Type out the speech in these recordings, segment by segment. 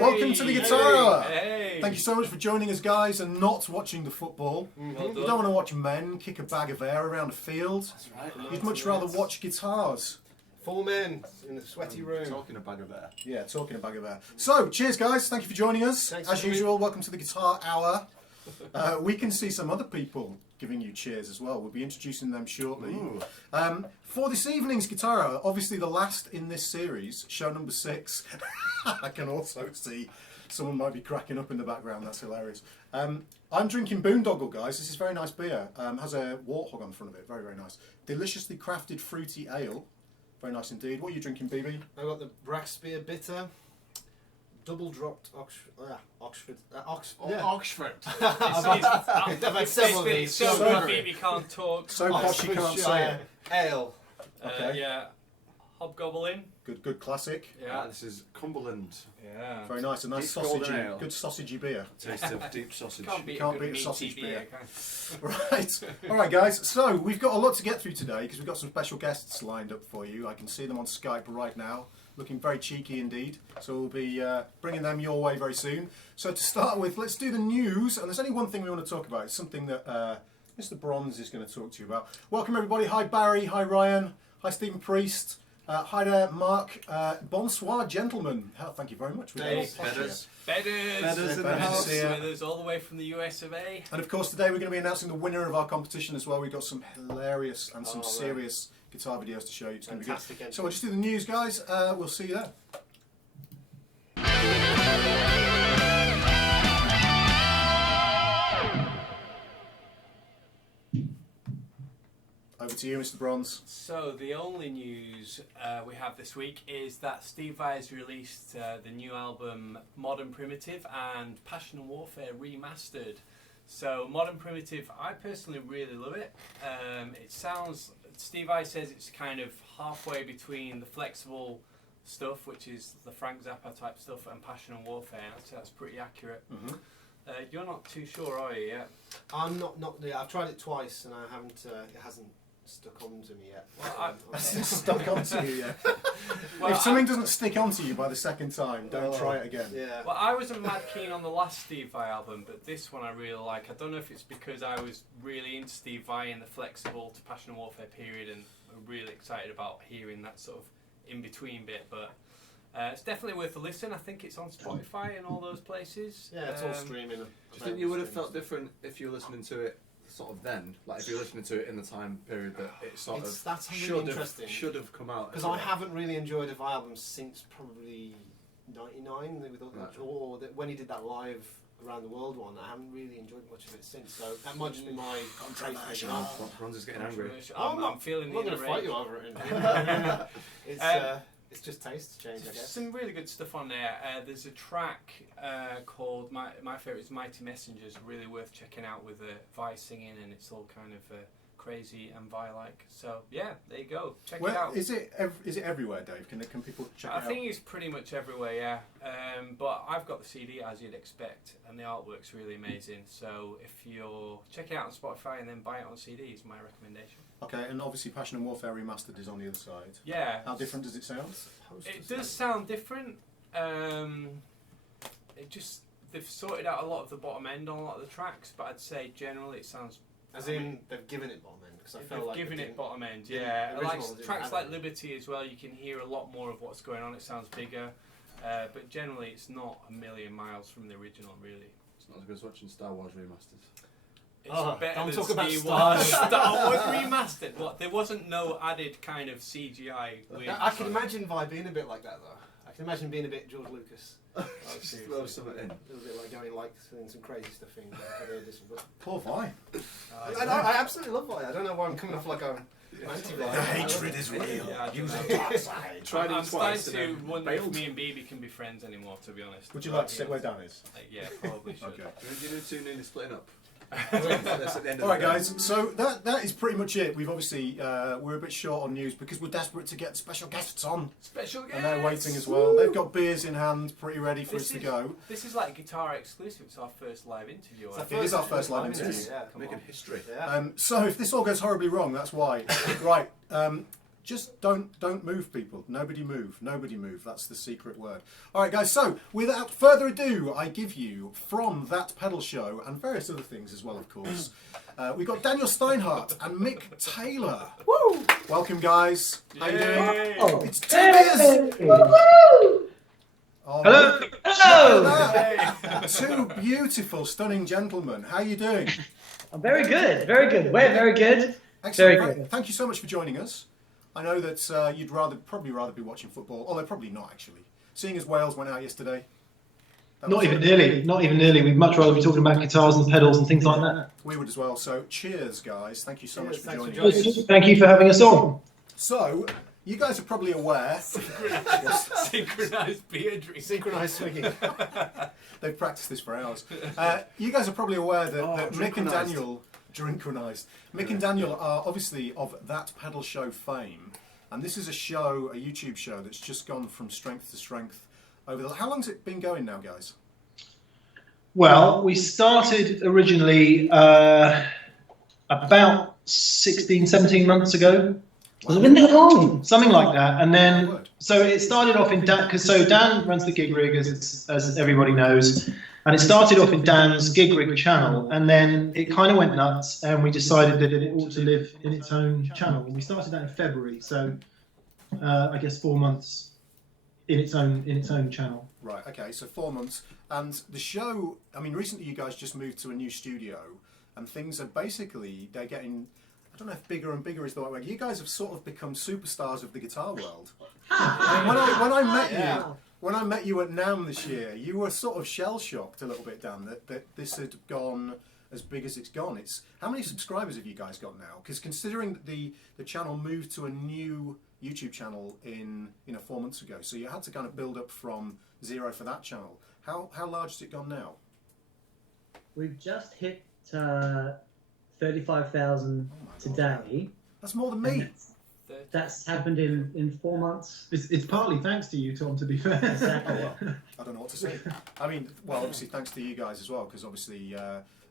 Welcome to the Guitar Hour. Hey. Thank you so much for joining us, guys, and not watching the football. Well You don't want to watch men kick a bag of air around a field. That's right. You'd much rather watch guitars. 4 men in a sweaty room. Talking a bag of air. Yeah, talking a bag of air. So, cheers, guys. Thank you for joining us. Thanks As for coming. usual, welcome to the Guitar Hour. We can see some other people giving you cheers as well. We'll be introducing them shortly. For this evening's Guitar Hour, obviously the last in this series, show number 6. I can also see someone might be cracking up in the background. That's hilarious. I'm drinking Boondoggle, guys. This is very nice beer. Has a warthog on the front of it. Very, very nice. Deliciously crafted fruity ale. Very nice indeed. What are you drinking, BB? I've got the Braxpear Bitter, double dropped Oxford. Oxford. I've had several of these. So So good, good. Phoebe can't talk. So posh you can't say it. Ale. Okay. Yeah. Hobgoblin. Good classic. Yeah. This is Cumberland. Yeah. Very nice. A nice Deep golden sausagey, ale. good sausagey beer. Taste of deep sausage. Can't beat Can't a beat good a sausage meaty beer. can Right. All right, guys. So we've got a lot to get through today because we've got some special guests lined up for you. I can see them on Skype right now, looking very cheeky indeed. So we'll be bringing them your way very soon. So to start with, let's do the news. And there's only one thing we want to talk about. It's something that Mr. Bronze is going to talk to you about. Welcome everybody. Hi Barry. Hi Ryan. Hi Stephen Priest. Hi there, Mark. Bonsoir, gentlemen. Thank you very much. We've got Hey, all posh here. Bedders. Bedders in the house. Bedders all the way from the US of A. And of course, today we're going to be announcing the winner of our competition as well. We've got some hilarious and some right. serious guitar videos to show you. It's going to be good. Fantastic. So we'll just do the news, guys. We'll see you there. Over to you, Mr. Bronze. So the only news we have this week is that Steve Vai has released the new album Modern Primitive and Passion and Warfare Remastered. So Modern Primitive, I personally really love it. It sounds, Steve Vai says it's kind of halfway between the flexible stuff, which is the Frank Zappa type stuff, and Passion and Warfare. I'd say that's pretty accurate. Mm-hmm. You're not too sure, are you? Yet? I'm not. Yeah, I've tried it twice and I haven't. It hasn't stuck onto me yet. Well, Stuck onto you, yeah. Well, If something doesn't stick onto you by the second time, don't try it again. Yeah. Well, I wasn't mad keen on the last Steve Vai album, but this one I really like. I don't know if it's because I was really into Steve Vai in the flexible to Passion and Warfare period, and I'm really excited about hearing that sort of in-between bit, but it's definitely worth a listen. I think it's on Spotify and all those places. Yeah, it's all streaming. Do you think you would have felt different if you were listening to it sort of then? Like if you were listening to it in the time period that it sort of That's really should interesting. have come out? Because I haven't really enjoyed a Vai album since probably '99, or when he did that live around the world one. I haven't really enjoyed much of it since. So that might just be my Controversial. Bronze is getting angry. I'm feeling I'm not the going to fight rage. you over it. It's just taste change, I guess. Some really good stuff on there. There's a track called my favourite is Mighty Messengers, really worth checking out with Vai singing, and it's all kind of crazy and Vai-like. So yeah, there you go. Check it out. Is it everywhere, Dave? Can people check it I out? think it's pretty much everywhere, yeah. But I've got the CD as you'd expect, and the artwork's really amazing. So if you're check it out on Spotify and then buy it on CD is my recommendation. Okay, and obviously Passion and Warfare Remastered is on the other side. Yeah. How different does it sound? It does sound different. They've sorted out a lot of the bottom end on a lot of the tracks, but I'd say generally it sounds. As in, they've given it bottom end, because I felt They've like given they it didn't- bottom end, didn't- yeah. the Like original didn't tracks have like it. Liberty as well, you can hear a lot more of what's going on. It sounds bigger, but generally it's not a million miles from the original, really. It's not as good as watching Star Wars remastered. It's Oh, better don't than talk about Steve Star Wars. Wars. Star Wars remastered. What? There wasn't no added kind of CGI. Weird I can imagine Vi being a bit like that though. I can imagine being a bit George Lucas. Just throw something in. A little bit like going like doing some crazy stuff in. Poor Vi. I absolutely love Vi. I don't know why I'm coming off like I'm anti-Vi. The hatred is real. Yeah, I Use don't the know. dark side. Tried I'm it twice starting and to then wonder if bailed. me and BB can be friends anymore, to be honest. Would you like to sit where Dan is? Yeah, probably should. Okay. You two need to splitting up. That's at the end of All right, the day. guys. So that is pretty much it. We've obviously we're a bit short on news because we're desperate to get special guests on, Special guest! and they're waiting as well. They've got beers in hand, pretty ready for us to go. This is like guitar exclusive. It's our first live interview. It is our first live interview. Yeah, come Making on. history. Yeah. So if this all goes horribly wrong, that's why. Right. Just don't move, people. Nobody move. Nobody move. That's the secret word. All right, guys. So without further ado, I give you from That Pedal Show and various other things as well, of course. We've got Daniel Steinhardt and Mick Taylor. Woo! Welcome, guys. How you doing? Yay! Oh. It's two beers. Woo! Oh, Hello. look Hello. at that. Two beautiful, stunning gentlemen. How you doing? I'm very good. Very good. We're very good. Excellent. Very good. Thank you so much for joining us. I know that you'd probably rather be watching football, although probably not actually. Seeing as Wales went out yesterday. Not even nearly. Not even nearly. We'd much rather be talking about guitars and pedals and things like that. We would as well. So cheers, guys. Thank you so much Cheers, for thanks for joining joining us. Thank you for having us on. So you guys are probably aware. Synchronized beer drink. Synchronised swinging. They've practiced this for hours. You guys are probably aware that Mick and Drinkonised. Daniel, Drinkonised. Mick and Daniel are obviously of That Pedal Show fame, and this is a show, a YouTube show that's just gone from strength to strength. How long's it been going now, guys? Well, we started originally about 16, 17 months ago. Has it been that long? Something like that. And then, so it started off in Dan, because so Dan runs the Gig Rig, as everybody knows. And it started off in Dan's Gig Rig channel, and then it kind of went nuts, and we decided that it ought to live in its own channel. And we started that in February, so I guess 4 months in its own channel. Right, okay, so 4 months. And the show, I mean, recently you guys just moved to a new studio, and things are basically, they're getting, I don't know if bigger and bigger is the right word. You guys have sort of become superstars of the guitar world. And when I met you, when I met you at NAMM this year, you were sort of shell-shocked a little bit, Dan, that this had gone as big as it's gone. How many subscribers have you guys got now? Because considering that the channel moved to a new YouTube channel 4 months ago, so you had to kind of build up from zero for that channel. How large has it gone now? We've just hit 35,000 today. That's more than me. That's happened in 4 months. It's partly thanks to you, Tom, to be fair. Exactly. I don't know what to say. I mean, well, obviously thanks to you guys as well, because obviously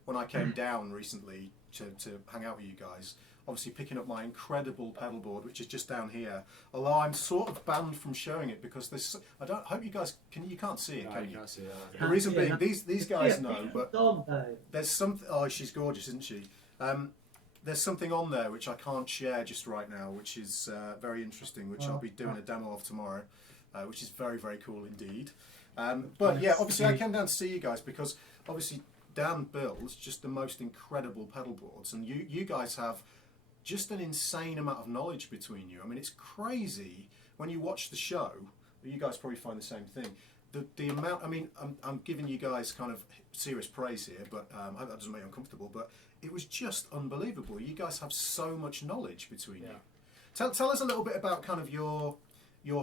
when I came down recently to hang out with you guys, obviously picking up my incredible pedal board, which is just down here. Although I'm sort of banned from showing it because this. I hope you guys you can't see it, No, can you you? can't see that. The reason Yeah, being, no. these guys know, but Dog though. there's something. Oh, she's gorgeous, isn't she? There's something on there which I can't share just right now, which is very interesting, which I'll be doing a demo of tomorrow, which is very, very cool indeed. But yeah, obviously I came down to see you guys because obviously Dan builds just the most incredible pedal boards, and you guys have just an insane amount of knowledge between you. I mean, it's crazy when you watch the show. You guys probably find the same thing. The amount, I mean, I'm giving you guys kind of serious praise here, but I hope that doesn't make you uncomfortable, but it was just unbelievable. You guys have so much knowledge between you. Tell us a little bit about kind of your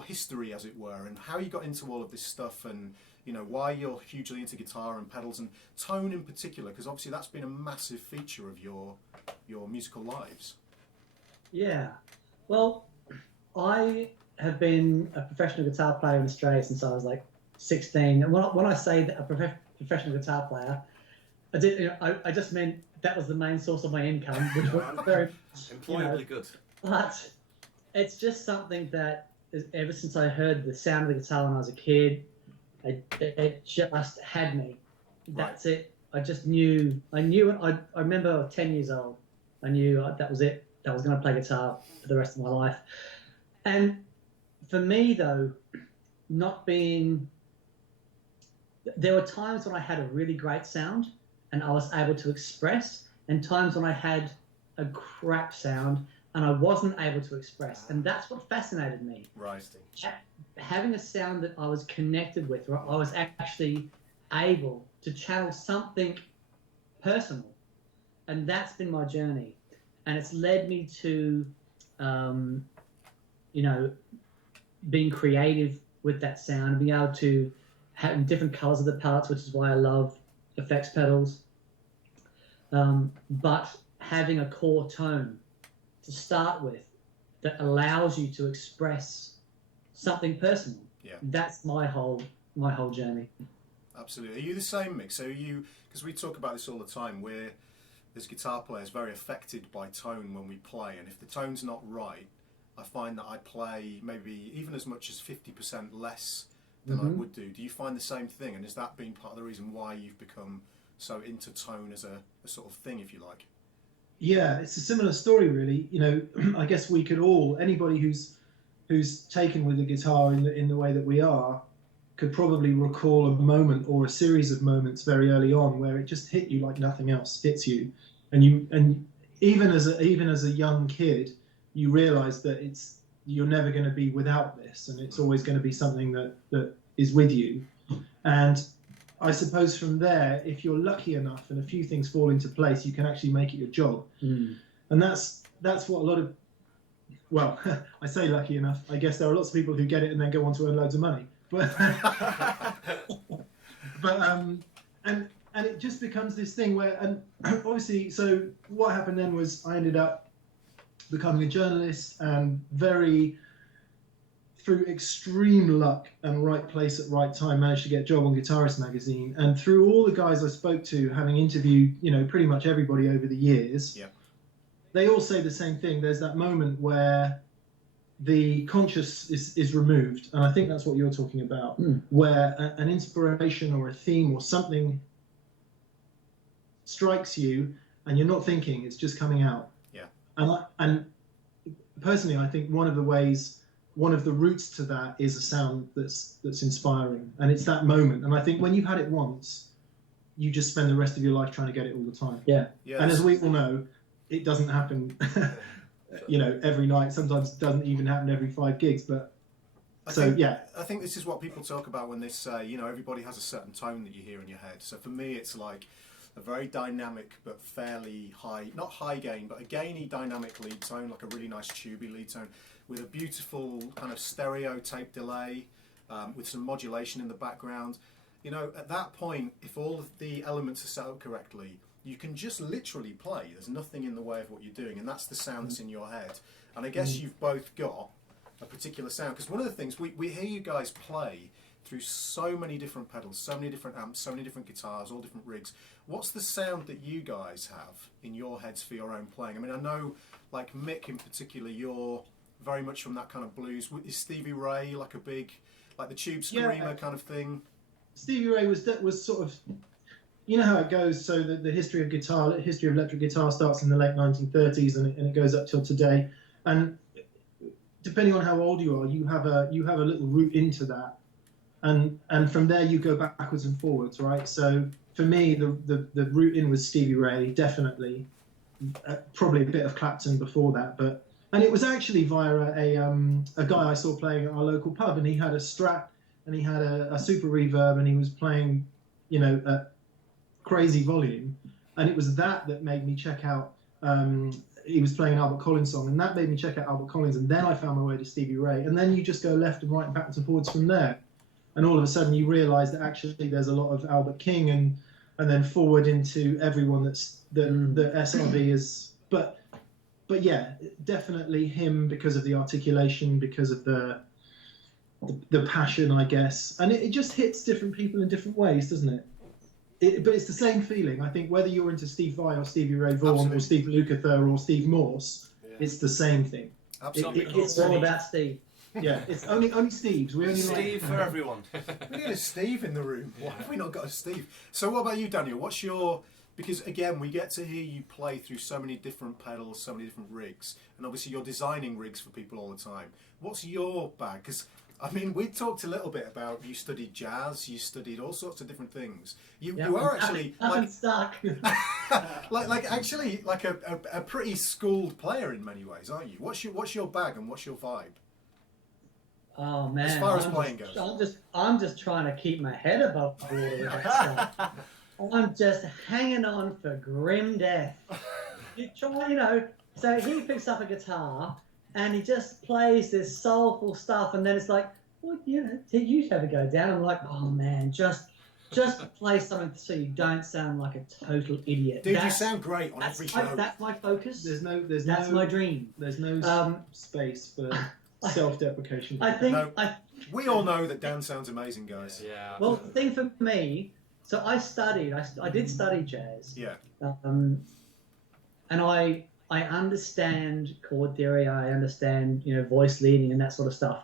history, as it were, and how you got into all of this stuff, and you know why you're hugely into guitar and pedals and tone in particular, because obviously that's been a massive feature of your musical lives. Yeah. Well, I have been a professional guitar player in Australia since I was like 16. And when I say that a professional guitar player, I just meant that was the main source of my income, which was very, Employably good. but it's just something that ever since I heard the sound of the guitar when I was a kid, it just had me. That's it. I just knew. I remember I was 10 years old. I knew that was it. I was going to play guitar for the rest of my life. And for me, though, there were times when I had a really great sound and I was able to express, and times when I had a crap sound and I wasn't able to express, and that's what fascinated me. Right. Having a sound that I was connected with, where I was actually able to channel something personal, and that's been my journey, and it's led me to, you know, being creative with that sound, being able to have different colors of the palettes, which is why I love effects pedals. But having a core tone to start with that allows you to express something personal. Yeah. That's my whole journey. Absolutely. Are you the same, Mick? So are you, because we talk about this all the time, we're, as guitar players, very affected by tone when we play, and if the tone's not right, I find that I play maybe even as much as 50% less than I would do. Do you find the same thing? And has that been part of the reason why you've become so into tone as a sort of thing, if you like? Yeah, it's a similar story, really. You know, I guess we could all, anybody who's taken with the guitar in the way that we are, could probably recall a moment or a series of moments very early on where it just hit you like nothing else hits you, and even as a young kid, you realise that you're never going to be without this, and it's always going to be something that is with you. And I suppose from there, if you're lucky enough and a few things fall into place, you can actually make it your job. And that's what a lot of, well, I say lucky enough. I guess there are lots of people who get it and then go on to earn loads of money. But and it just becomes this thing where, and obviously, so what happened then was I ended up becoming a journalist, and through extreme luck and right place at right time, managed to get a job on Guitarist magazine. And through all the guys I spoke to, having interviewed, you know, pretty much everybody over the years, they all say the same thing. There's that moment where the conscious is removed, and I think that's what you're talking about, where an inspiration or a theme or something strikes you, and you're not thinking; it's just coming out. And personally, I think one of the routes to that is a sound that's inspiring, and it's that moment. And I think when you've had it once, you just spend the rest of your life trying to get it all the time. Yes. And as we all know, it doesn't happen. You know, every night. Sometimes it doesn't even happen every 5 gigs. But I think this is what people talk about when they say, you know, everybody has a certain tone that you hear in your head. So for me, it's like a very dynamic but fairly high, not high gain, but a gainy dynamic lead tone, like a really nice tubey lead tone, with a beautiful kind of stereo tape delay, with some modulation in the background. You know, at that point, if all of the elements are set up correctly, you can just literally play. There's nothing in the way of what you're doing, and that's the sound that's in your head. And I guess you've both got a particular sound, because one of the things, we hear you guys play through so many different pedals, so many different amps, so many different guitars, all different rigs. What's the sound that you guys have in your heads for your own playing? I mean, I know, like Mick in particular, you're very much from that kind of blues. Is Stevie Ray like a big, like the Tube Screamer kind of thing? Stevie Ray was sort of, you know how it goes. So the history of electric guitar starts in the late 1930s, and it goes up till today. And depending on how old you are, you have a little route into that, and from there you go backwards and forwards, right? So for me, the route in was Stevie Ray, definitely. Probably a bit of Clapton before that, and it was actually via a guy I saw playing at our local pub, and he had a Strat, and he had a Super Reverb, and he was playing, you know, at crazy volume, and it was that made me check out. He was playing an Albert Collins song, and that made me check out Albert Collins, and then I found my way to Stevie Ray, and then you just go left and right and backwards and forwards from there, and all of a sudden you realise that actually there's a lot of Albert King, and then forward into everyone the SRV is, but yeah, definitely him, because of the articulation, because of the passion, I guess, and it just hits different people in different ways, doesn't it? But it's the same feeling. I think whether you're into Steve Vai or Stevie Ray Vaughan or Steve Lukather or Steve Morse, it's the same thing. Absolutely. It's all about Steve. Yeah, it's only Steve's. We only Steve for everyone. We need a Steve in the room. Why have we not got a Steve? So what about you, Daniel? What's your... Because again, we get to hear you play through so many different pedals, so many different rigs, and obviously you're designing rigs for people all the time. What's your bag? Because I mean, we talked a little bit about you studied jazz, you studied all sorts of different things. You are actually I'm stuck. actually like a pretty schooled player in many ways, aren't you? What's your bag and what's your vibe? Oh man! As far as playing goes, I'm just trying to keep my head above water with that stuff. I'm just hanging on for grim death. You try, So he picks up a guitar and he just plays this soulful stuff, and then it's like, well, you have a go down. I'm like, oh man, just play something so you don't sound like a total idiot. Dude, you sound great on every show. That's my focus. That's my dream. There's no space for self-deprecation. We all know that Dan sounds amazing, guys. Yeah. Well, the thing for me, so I did study jazz. Yeah. And I understand chord theory, I understand, voice leading and that sort of stuff.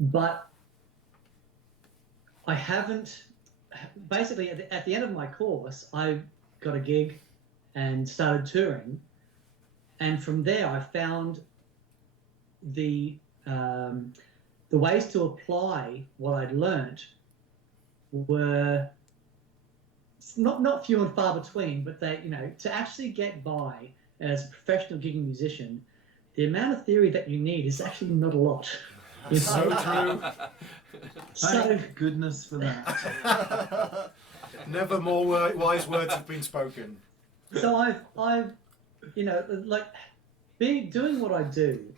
But I haven't, basically at the end of my course, I got a gig and started touring. And from there I found the ways to apply what I'd learnt were not few and far between, but they, to actually get by as a professional gigging musician, the amount of theory that you need is actually not a lot. So true. Thank goodness for that. Never more wise words have been spoken. So I've doing what I do,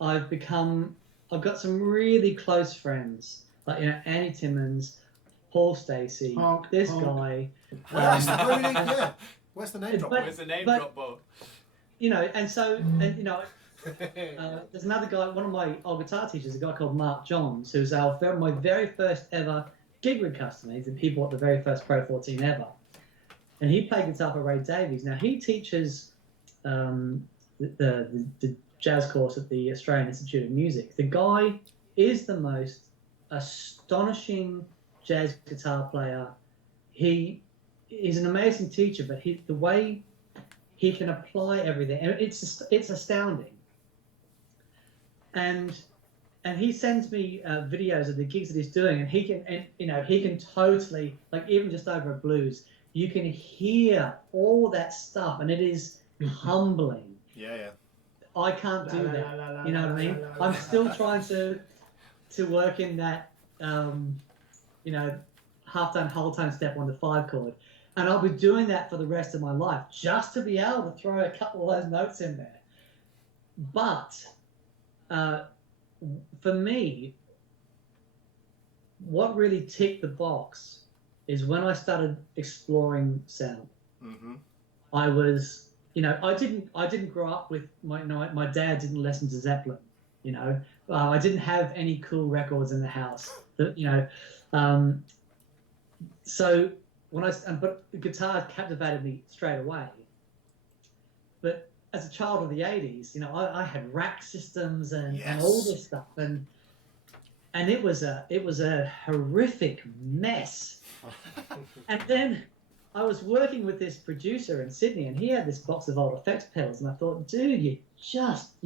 I've got some really close friends, like Andy Timmons, Paul Stacey, guy. Where's the name drop? Where's the name drop, Bob? There's another guy, one of my old guitar teachers, a guy called Mark Johns, who's my very first ever gig rig customer. He bought the very first Pro 14 ever. And he played guitar for Ray Davies. Now, he teaches the jazz course at the Australian Institute of Music. The guy is the most astonishing jazz guitar player. He's an amazing teacher, but the way he can apply everything, and it's astounding. And he sends me videos of the gigs that he's doing, and he can totally, like, even just over a blues, you can hear all that stuff, and it is humbling. Yeah. I can't do that. You know what I mean? I'm still trying to work in that, half tone, whole tone step on the 5 chord. And I'll be doing that for the rest of my life, just to be able to throw a couple of those notes in there. But for me, what really ticked the box is when I started exploring sound. Mm-hmm. I was, I didn't grow up with my dad didn't listen to Zeppelin. I didn't have any cool records in the house. So but the guitar captivated me straight away. But as a child of the 80s, I had rack systems and all this stuff, and it was a horrific mess. And then I was working with this producer in Sydney, and he had this box of old effects pedals, and I thought, dude, you're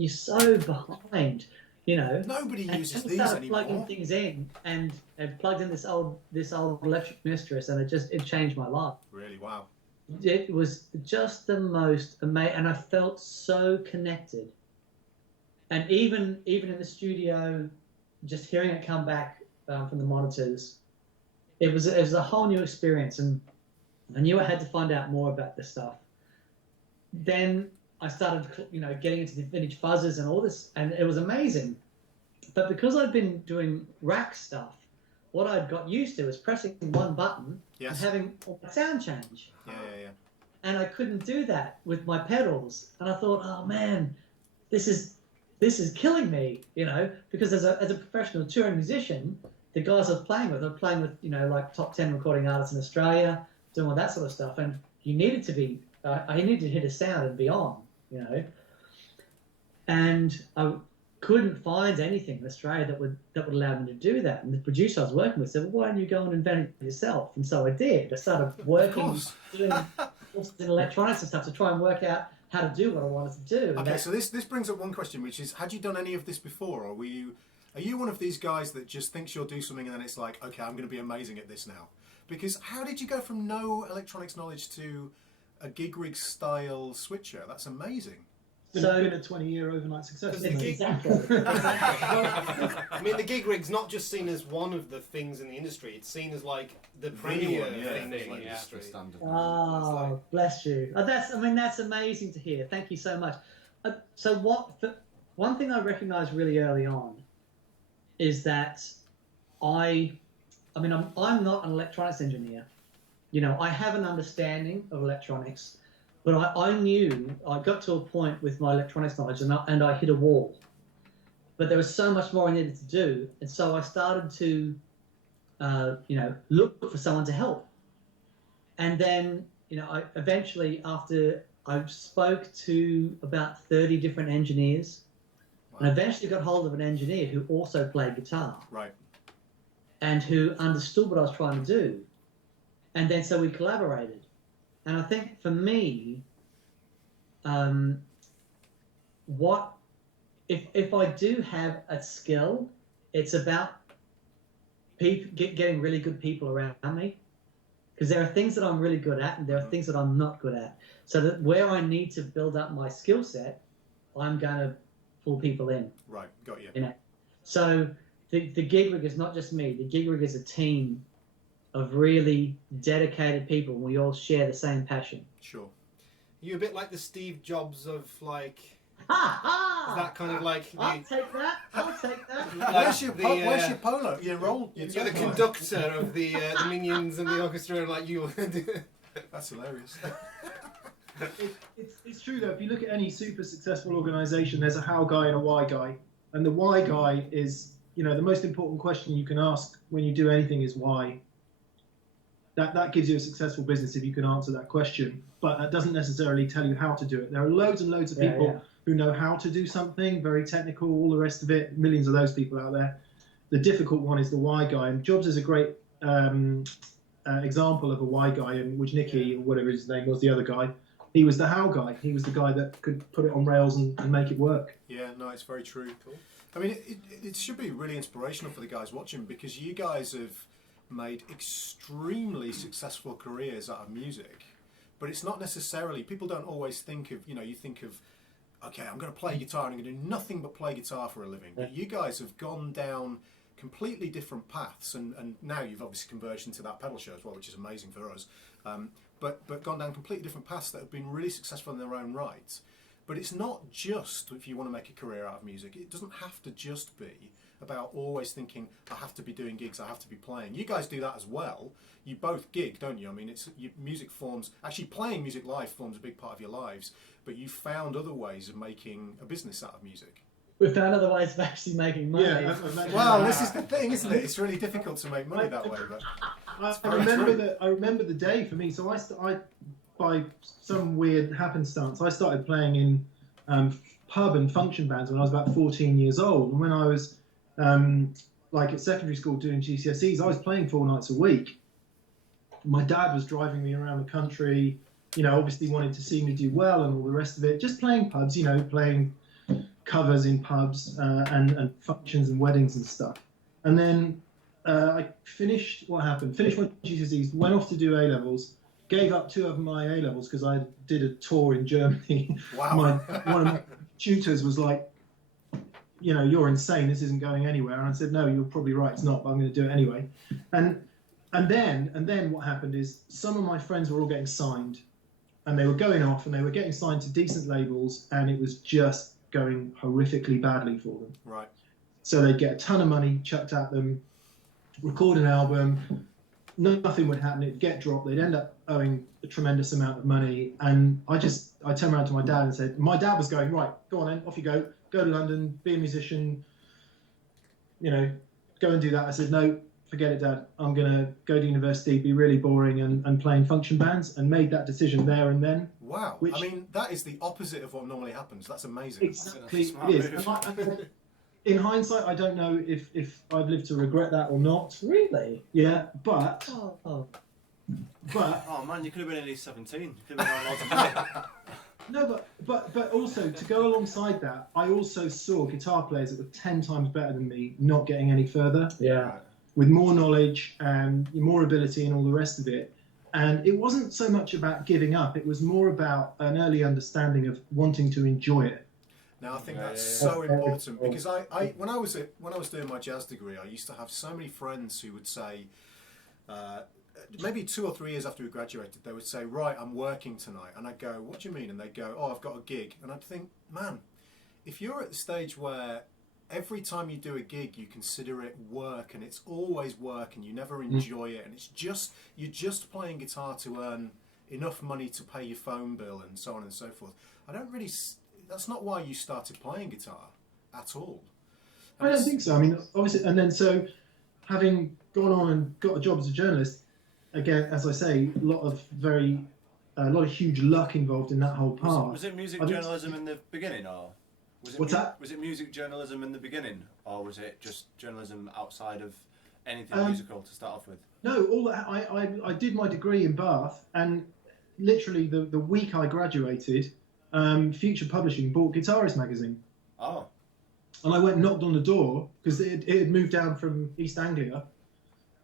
so behind. Nobody uses these anymore. Plugging things in, and I plugged in this old Electric Mistress, and it changed my life. Really, wow. It was just the most amazing, and I felt so connected. And even in the studio, just hearing it come back from the monitors, it was a whole new experience, and I knew I had to find out more about this stuff. Then I started, getting into the vintage fuzzers and all this, and it was amazing. But because I'd been doing rack stuff, what I'd got used to was pressing one button and having a sound change. Yeah. And I couldn't do that with my pedals. And I thought, oh man, this is killing me, because as a professional touring musician, the guys I was playing with, like top 10 recording artists in Australia, doing all that sort of stuff, and you needed to be, I needed to hit a sound and be on. And I couldn't find anything in Australia that would allow me to do that. And the producer I was working with said, well, why don't you go and invent it yourself? And so I did. I started working, doing courses in electronics and stuff to try and work out how to do what I wanted to do. Okay, so this brings up one question, which is, had you done any of this before, or are Are you one of these guys that just thinks you'll do something and then it's like, okay, I'm going to be amazing at this now? Because how did you go from no electronics knowledge to a gig rig style switcher? That's amazing. It's been a 20-year overnight success. Because Isn't the it? Exactly. I mean, the gig rig's not just seen as one of the things in the industry; it's seen as like the premier one, yeah. thing in the Like the industry. standard. Oh, bless you. That's amazing to hear. Thank you so much. One thing I recognised really early on is that I'm not an electronics engineer. You know, I have an understanding of electronics, but I knew I got to a point with my electronics knowledge and I hit a wall. But there was so much more I needed to do, and so I started to, look for someone to help. And then, I eventually, after I spoke to about 30 different engineers, and eventually got hold of an engineer who also played guitar. Right. And who understood what I was trying to do. And then so we collaborated. And I think for me, if I do have a skill, it's about getting really good people around me. Because there are things that I'm really good at and there are things that I'm not good at. So that where I need to build up my skill set, I'm going to pull people in. Right, got you. So the gig rig is not just me. The gig rig is a team of really dedicated people. We all share the same passion. Sure. You're a bit like the Steve Jobs of like. Ha ha! Is that kind of like I'll the, take that. I'll take that. Where's your, the, where's your polo? Your roll? Your you're the turbo? conductor of the Minions and the orchestra, and like you. That's hilarious. It's true though. If you look at any super successful organisation, there's a how guy and a why guy, and the why guy is, the most important question you can ask when you do anything is why. That gives you a successful business if you can answer that question, but that doesn't necessarily tell you how to do it. There are loads and loads of people who know how to do something, very technical, all the rest of it. Millions of those people out there. The difficult one is the why guy, and Jobs is a great example of a why guy, in which Nicky, or whatever his name was, the other guy, he was the how guy. He was the guy that could put it on rails and make it work. Yeah, no, it's very true. Cool. I mean, it should be really inspirational for the guys watching, because you guys have made extremely successful careers out of music, but it's not necessarily, people don't always think of, you think of, okay, I'm going to play guitar and I'm going to do nothing but play guitar for a living. But you guys have gone down completely different paths, and now you've obviously converged into that pedal show as well, which is amazing for us. But gone down completely different paths that have been really successful in their own right. But it's not just, if you want to make a career out of music, it doesn't have to just be about always thinking, I have to be doing gigs, I have to be playing. You guys do that as well. You both gig, don't you? I mean, music forms, actually playing music live forms a big part of your lives, but you found other ways of making a business out of music. We found other ways of actually making money. Yeah, Well, this is the thing, isn't it? It's really difficult to make money that way. But I remember the day for me. So I by some weird happenstance, I started playing in pub and function bands when I was about 14 years old. And when I was like at secondary school doing GCSEs, I was playing 4 nights a week. My dad was driving me around the country, obviously wanted to see me do well and all the rest of it. Just playing pubs, playing covers in pubs and functions and weddings and stuff. And then I finished my GCSEs, went off to do A-levels, gave up 2 of my A-levels because I did a tour in Germany. wow. One of my tutors was like, you're insane, this isn't going anywhere. And I said, no, you're probably right, it's not, but I'm going to do it anyway. And then what happened is some of my friends were all getting signed, and they were going off and they were getting signed to decent labels, and it was just going horrifically badly for them. Right. So they'd get a ton of money chucked at them, record an album, nothing would happen, it'd get dropped, they'd end up owing a tremendous amount of money. And I turned around to my dad and said, my dad was going, right, go on then, off you go to London, be a musician, go and do that. I said, no, forget it, Dad, I'm going to go to university, be really boring and play in function bands, and made that decision there and then. Wow. I mean, that is the opposite of what normally happens. That's amazing. Exactly, it is. In hindsight, I don't know if I've lived to regret that or not. Really? Yeah, but Oh. but Oh man, you could have been at least 17. You could have been allowed to play. No, but also to go alongside that, I also saw guitar players that were 10 times better than me not getting any further, Yeah. with more knowledge and more ability and all the rest of it. And it wasn't so much about giving up; it was more about an early understanding of wanting to enjoy it. Now I think Yeah, that's yeah, yeah. so That's very important cool. because when I was doing my jazz degree, I used to have so many friends who would say, maybe 2 or 3 years after we graduated, they would say, "Right, I'm working tonight," and I'd go, "What do you mean?" And they'd go, "Oh, I've got a gig," and I'd think, man, if you're at the stage where every time you do a gig you consider it work and it's always work and you never enjoy it and you're just playing guitar to earn enough money to pay your phone bill and so on and so forth, that's not why you started playing guitar at all. And I don't it's- think so. I mean, obviously, and then so having gone on and got a job as a journalist, again, as I say, a lot of huge luck involved in that whole path. Was it music I think- journalism in the beginning, or was it What's that? Was it music journalism in the beginning, or was it just journalism outside of anything Um, musical to start off with? No, all that I did my degree in Bath, and literally the week I graduated, Future Publishing bought Guitarist magazine, Oh, and I went and knocked on the door because it had moved down from East Anglia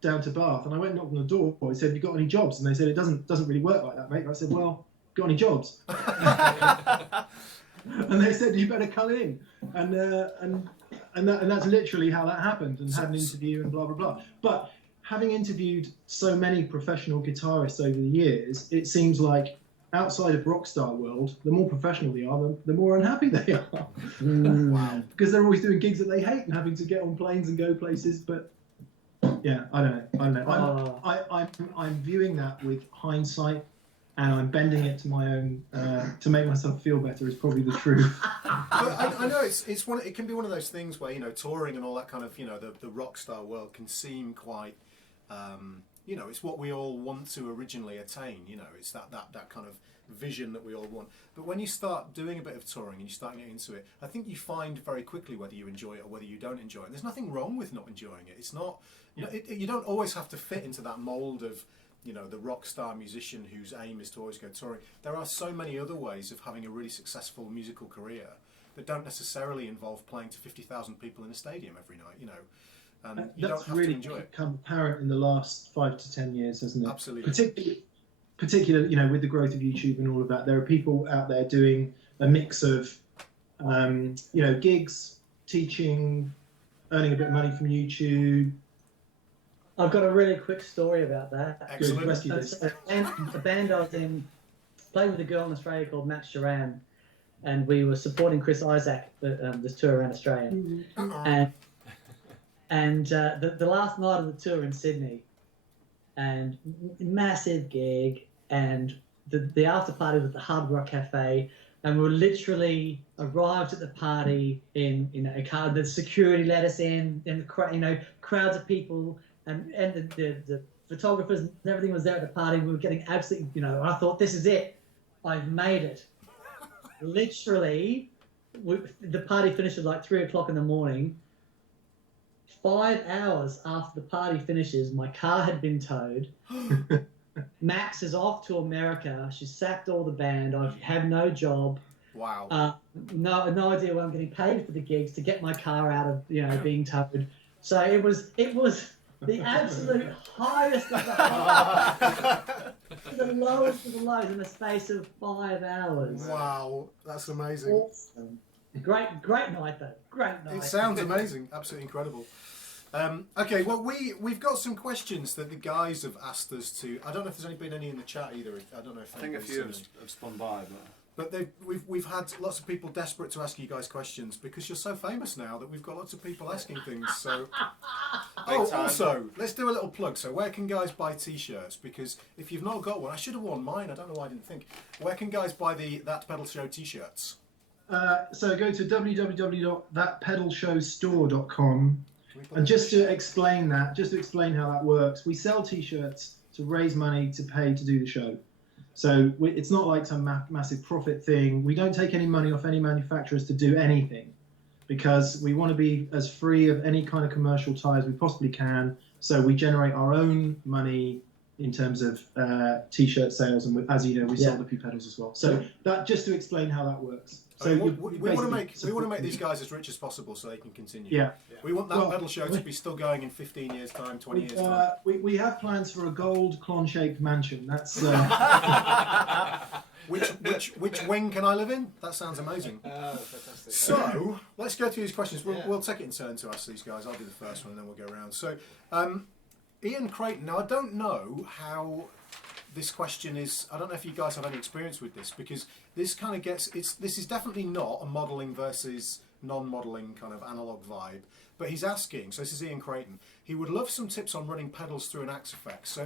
down to Bath, and I went and knocked on the door. I said, "You got any jobs?" And they said, "It doesn't really work like that, mate." I said, "Well, got any jobs?" And they said, "You better come in," and that's literally how that happened. And had an interview and blah blah blah. But having interviewed so many professional guitarists over the years, it seems like outside of rockstar world, the more professional they are, the more unhappy they are. Wow. Because they're always doing gigs that they hate and having to get on planes and go places. But yeah, I don't know. I'm viewing that with hindsight, and I'm bending it to my own to make myself feel better. Is probably the truth. But I know it can be one of those things where touring and all that kind of the rock star world can seem quite it's what we all want to originally attain. It's that kind of vision that we all want. But when you start doing a bit of touring and you start getting into it, I think you find very quickly whether you enjoy it or whether you don't enjoy it. And there's nothing wrong with not enjoying it. It's not you don't always have to fit into that mold of the rock star musician whose aim is to always go touring. There are so many other ways of having a really successful musical career that don't necessarily involve playing to 50,000 people in a stadium every night, and you don't That's have really to enjoy it. become apparent in the last 5 to 10 years, hasn't it? Absolutely. Particularly, with the growth of YouTube and all of that, there are people out there doing a mix of, gigs, teaching, earning a bit of money from YouTube. I've got a really quick story about that. Excellent. Good, rescue this. The band I was in played with a girl in Australia called Max Duran, and we were supporting Chris Isaac this tour around Australia. And the last night of the tour in Sydney, and massive gig, and the after party was at the Hard Rock Cafe, and we literally arrived at the party in a car. The security let us in, and the crowds of people, and the photographers and everything was there at the party. We were getting absolutely, I thought, this is it. I've made it. Literally, the party finished at like 3 o'clock in the morning. 5 hours after the party finishes, my car had been towed. Max is off to America. She's sacked all the band. I have no job. Wow. No idea what I'm getting paid for the gigs to get my car out of being towed. So it was the absolute highest of the highs, the lowest of the lows in the space of 5 hours. Wow, that's amazing. Awesome. Great night though. Great night. It sounds amazing. Absolutely incredible. Okay, well, we've got some questions that the guys have asked us to. I don't know if there's been any in the chat either. I don't know if I think a few have spun by, but we've had lots of people desperate to ask you guys questions because you're so famous now that we've got lots of people asking things. So, also, let's do a little plug. So, where can guys buy T-shirts? Because if you've not got one, I should have worn mine. I don't know why I didn't think. Where can guys buy the That Pedal Show T-shirts? So go to www.thatpedalshowstore.com, and just to explain how that works, we sell T-shirts to raise money to pay to do the show. So it's not like some massive profit thing. We don't take any money off any manufacturers to do anything because we want to be as free of any kind of commercial tie as we possibly can. So we generate our own money in terms of t-shirt sales, and as you know, we Yeah. sold a few pedals as well. So that just to explain how that works. So we you want to make these guys as rich as possible so they can continue. Yeah. We want that Well, pedal show to be still going in 15 years' time, 20 years' time. We have plans for a gold clon-shaped mansion. That's Which wing can I live in? That sounds amazing. Fantastic. So let's go through these questions. We'll take it in turn to ask these guys. I'll do the first one and then we'll go around. So, Ian Creighton. Now I don't know how this question is. I don't know if you guys have any experience with this, because this kind of gets. This is definitely not a modelling versus non-modelling kind of analog vibe. But he's asking. So this is Ian Creighton. He would love some tips on running pedals through an Axe-Fx. So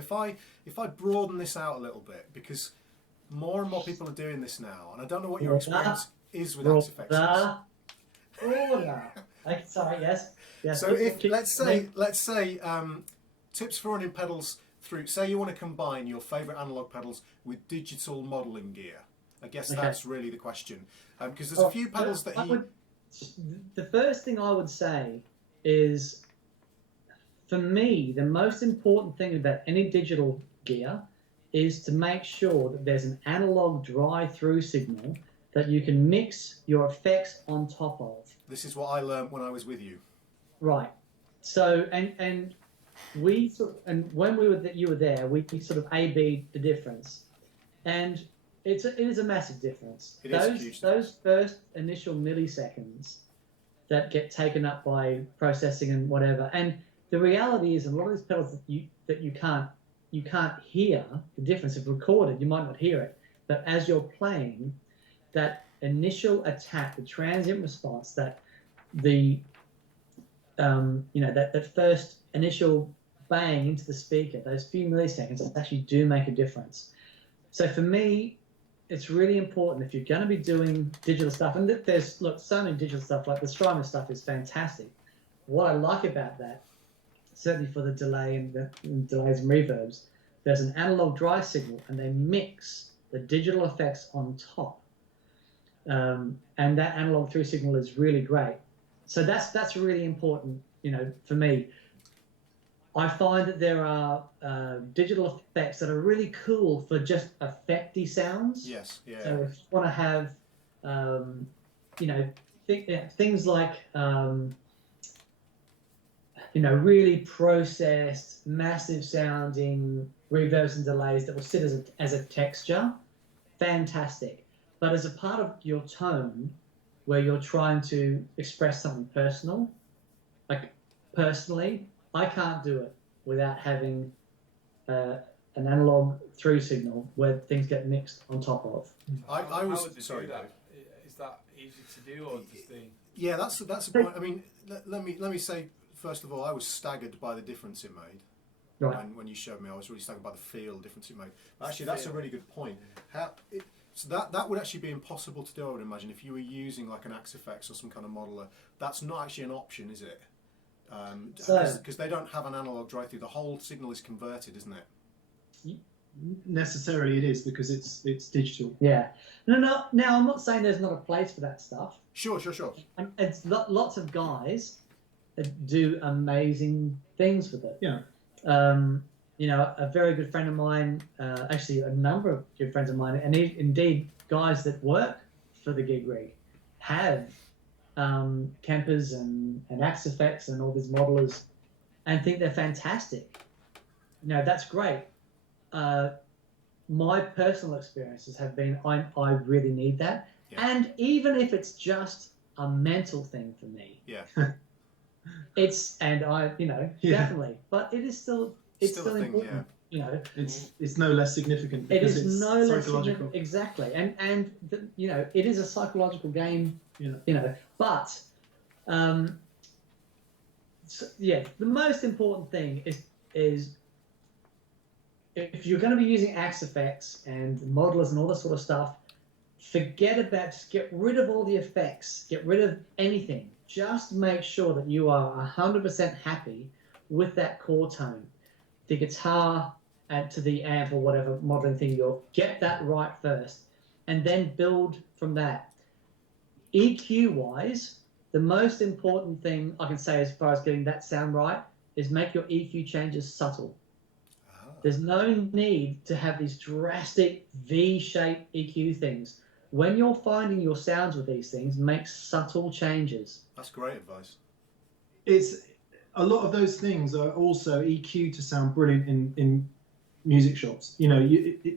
if I broaden this out a little bit, because more and more people are doing this now, and I don't know what your experience is with Axe-Fx. Okay, sorry, yes. So if let's say tips for running pedals through. Say you want to combine your favourite analog pedals with digital modelling gear. I guess that's really the question, because there's a few pedals that The first thing I would say is, for me, the most important thing about any digital gear is to make sure that there's an analog drive-through signal that you can mix your effects on top of. This is what I learned when I was with you. Right. So and we and when you were there, we sort of A/B'd the difference, and it is a massive difference. It is a huge those first initial milliseconds that get taken up by processing and whatever, and the reality is, a lot of these pedals that you can't hear the difference. If recorded, you might not hear it, but as you're playing, that initial attack, the transient response, that the that first initial bang into the speaker, those few milliseconds actually do make a difference. So for me, it's really important if you're going to be doing digital stuff, and there's so many digital stuff, like the Strymon stuff is fantastic. What I like about that, certainly for the delay and the delays and reverbs, there's an analog drive signal and they mix the digital effects on top, and that analog through signal is really great. So that's really important, for me. I find that there are digital effects that are really cool for just effecty sounds. Yes, yeah. So if you want to have, things like, really processed, massive sounding reverbs and delays that will sit as a texture, fantastic. But as a part of your tone, where you're trying to express something personal, like personally, I can't do it without having an analog through signal where things get mixed on top of. I was How would they sorry. do that? Is that easy to do, or does the Yeah, that's the point. I mean, let me say first of all, I was staggered by the difference it made. Right. And when you showed me, I was really staggered by the feel difference it made. But actually, that's a really good point. So that would actually be impossible to do, I would imagine, if you were using like an Axe-Fx or some kind of modeler. That's not actually an option, is it? Because they don't have an analog drive-through. The whole signal is converted, isn't it? necessarily it is, because it's digital. Yeah. No. Now, I'm not saying there's not a place for that stuff. Sure. And it's lots of guys that do amazing things with it. Yeah. A very good friend of mine, actually a number of good friends of mine, and indeed guys that work for the Gig Rig have Kempers and Axe-Fx and all these modelers and think they're fantastic. That's great. My personal experiences have been I really need that. Yeah. And even if it's just a mental thing for me, Yeah. definitely. But it is still Still a thing, important. It's no less significant It because is it's no less psychological. significant, exactly, and it is a psychological game. But the most important thing is if you're going to be using Axe-Fx and modelers and all this sort of stuff, just get rid of all the effects, get rid of anything. Just make sure that you are 100% happy with that core tone. The guitar and to the amp or whatever modeling thing, you'll get that right first and then build from that. EQ-wise, the most important thing I can say as far as getting that sound right is make your EQ changes subtle. There's no need to have these drastic V-shaped EQ things. When you're finding your sounds with these things, make subtle changes. That's great advice. It's a lot of those things are also EQ to sound brilliant in music shops. You know,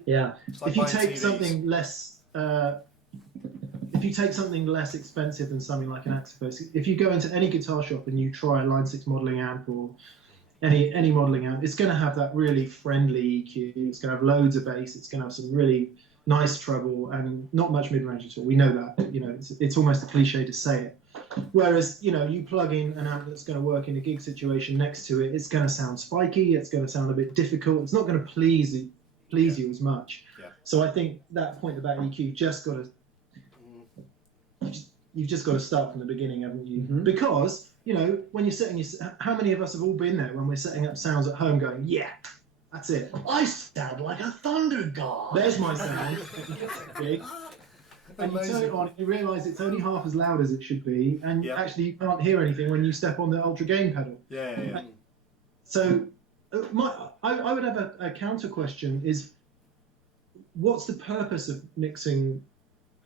Yeah. It's like if you buying take TVs. something less, if you take something less expensive than something like an Axifex, if you go into any guitar shop and you try a Line 6 modelling amp or any modelling amp, it's going to have that really friendly EQ. It's going to have loads of bass. It's going to have some really nice treble and not much mid-range at all. We know that. You know, it's almost a cliche to say it. Whereas, you know, you plug in an amp that's going to work in a gig situation next to it, it's going to sound spiky. It's going to sound a bit difficult. It's not going to please you as much. Yeah. So I think that point about EQ, you've just got to start from the beginning, haven't you? Mhm. Because, you know, when you're setting how many of us have all been there when we're setting up sounds at home going, yeah, that's it. I sound like a thunder god. There's my sound. Big. And you turn it Amazing. on and you realise it's only half as loud as it should be, and Yeah. actually you can't hear anything when you step on the ultra gain pedal. Yeah. So I would have a counter question is, what's the purpose of mixing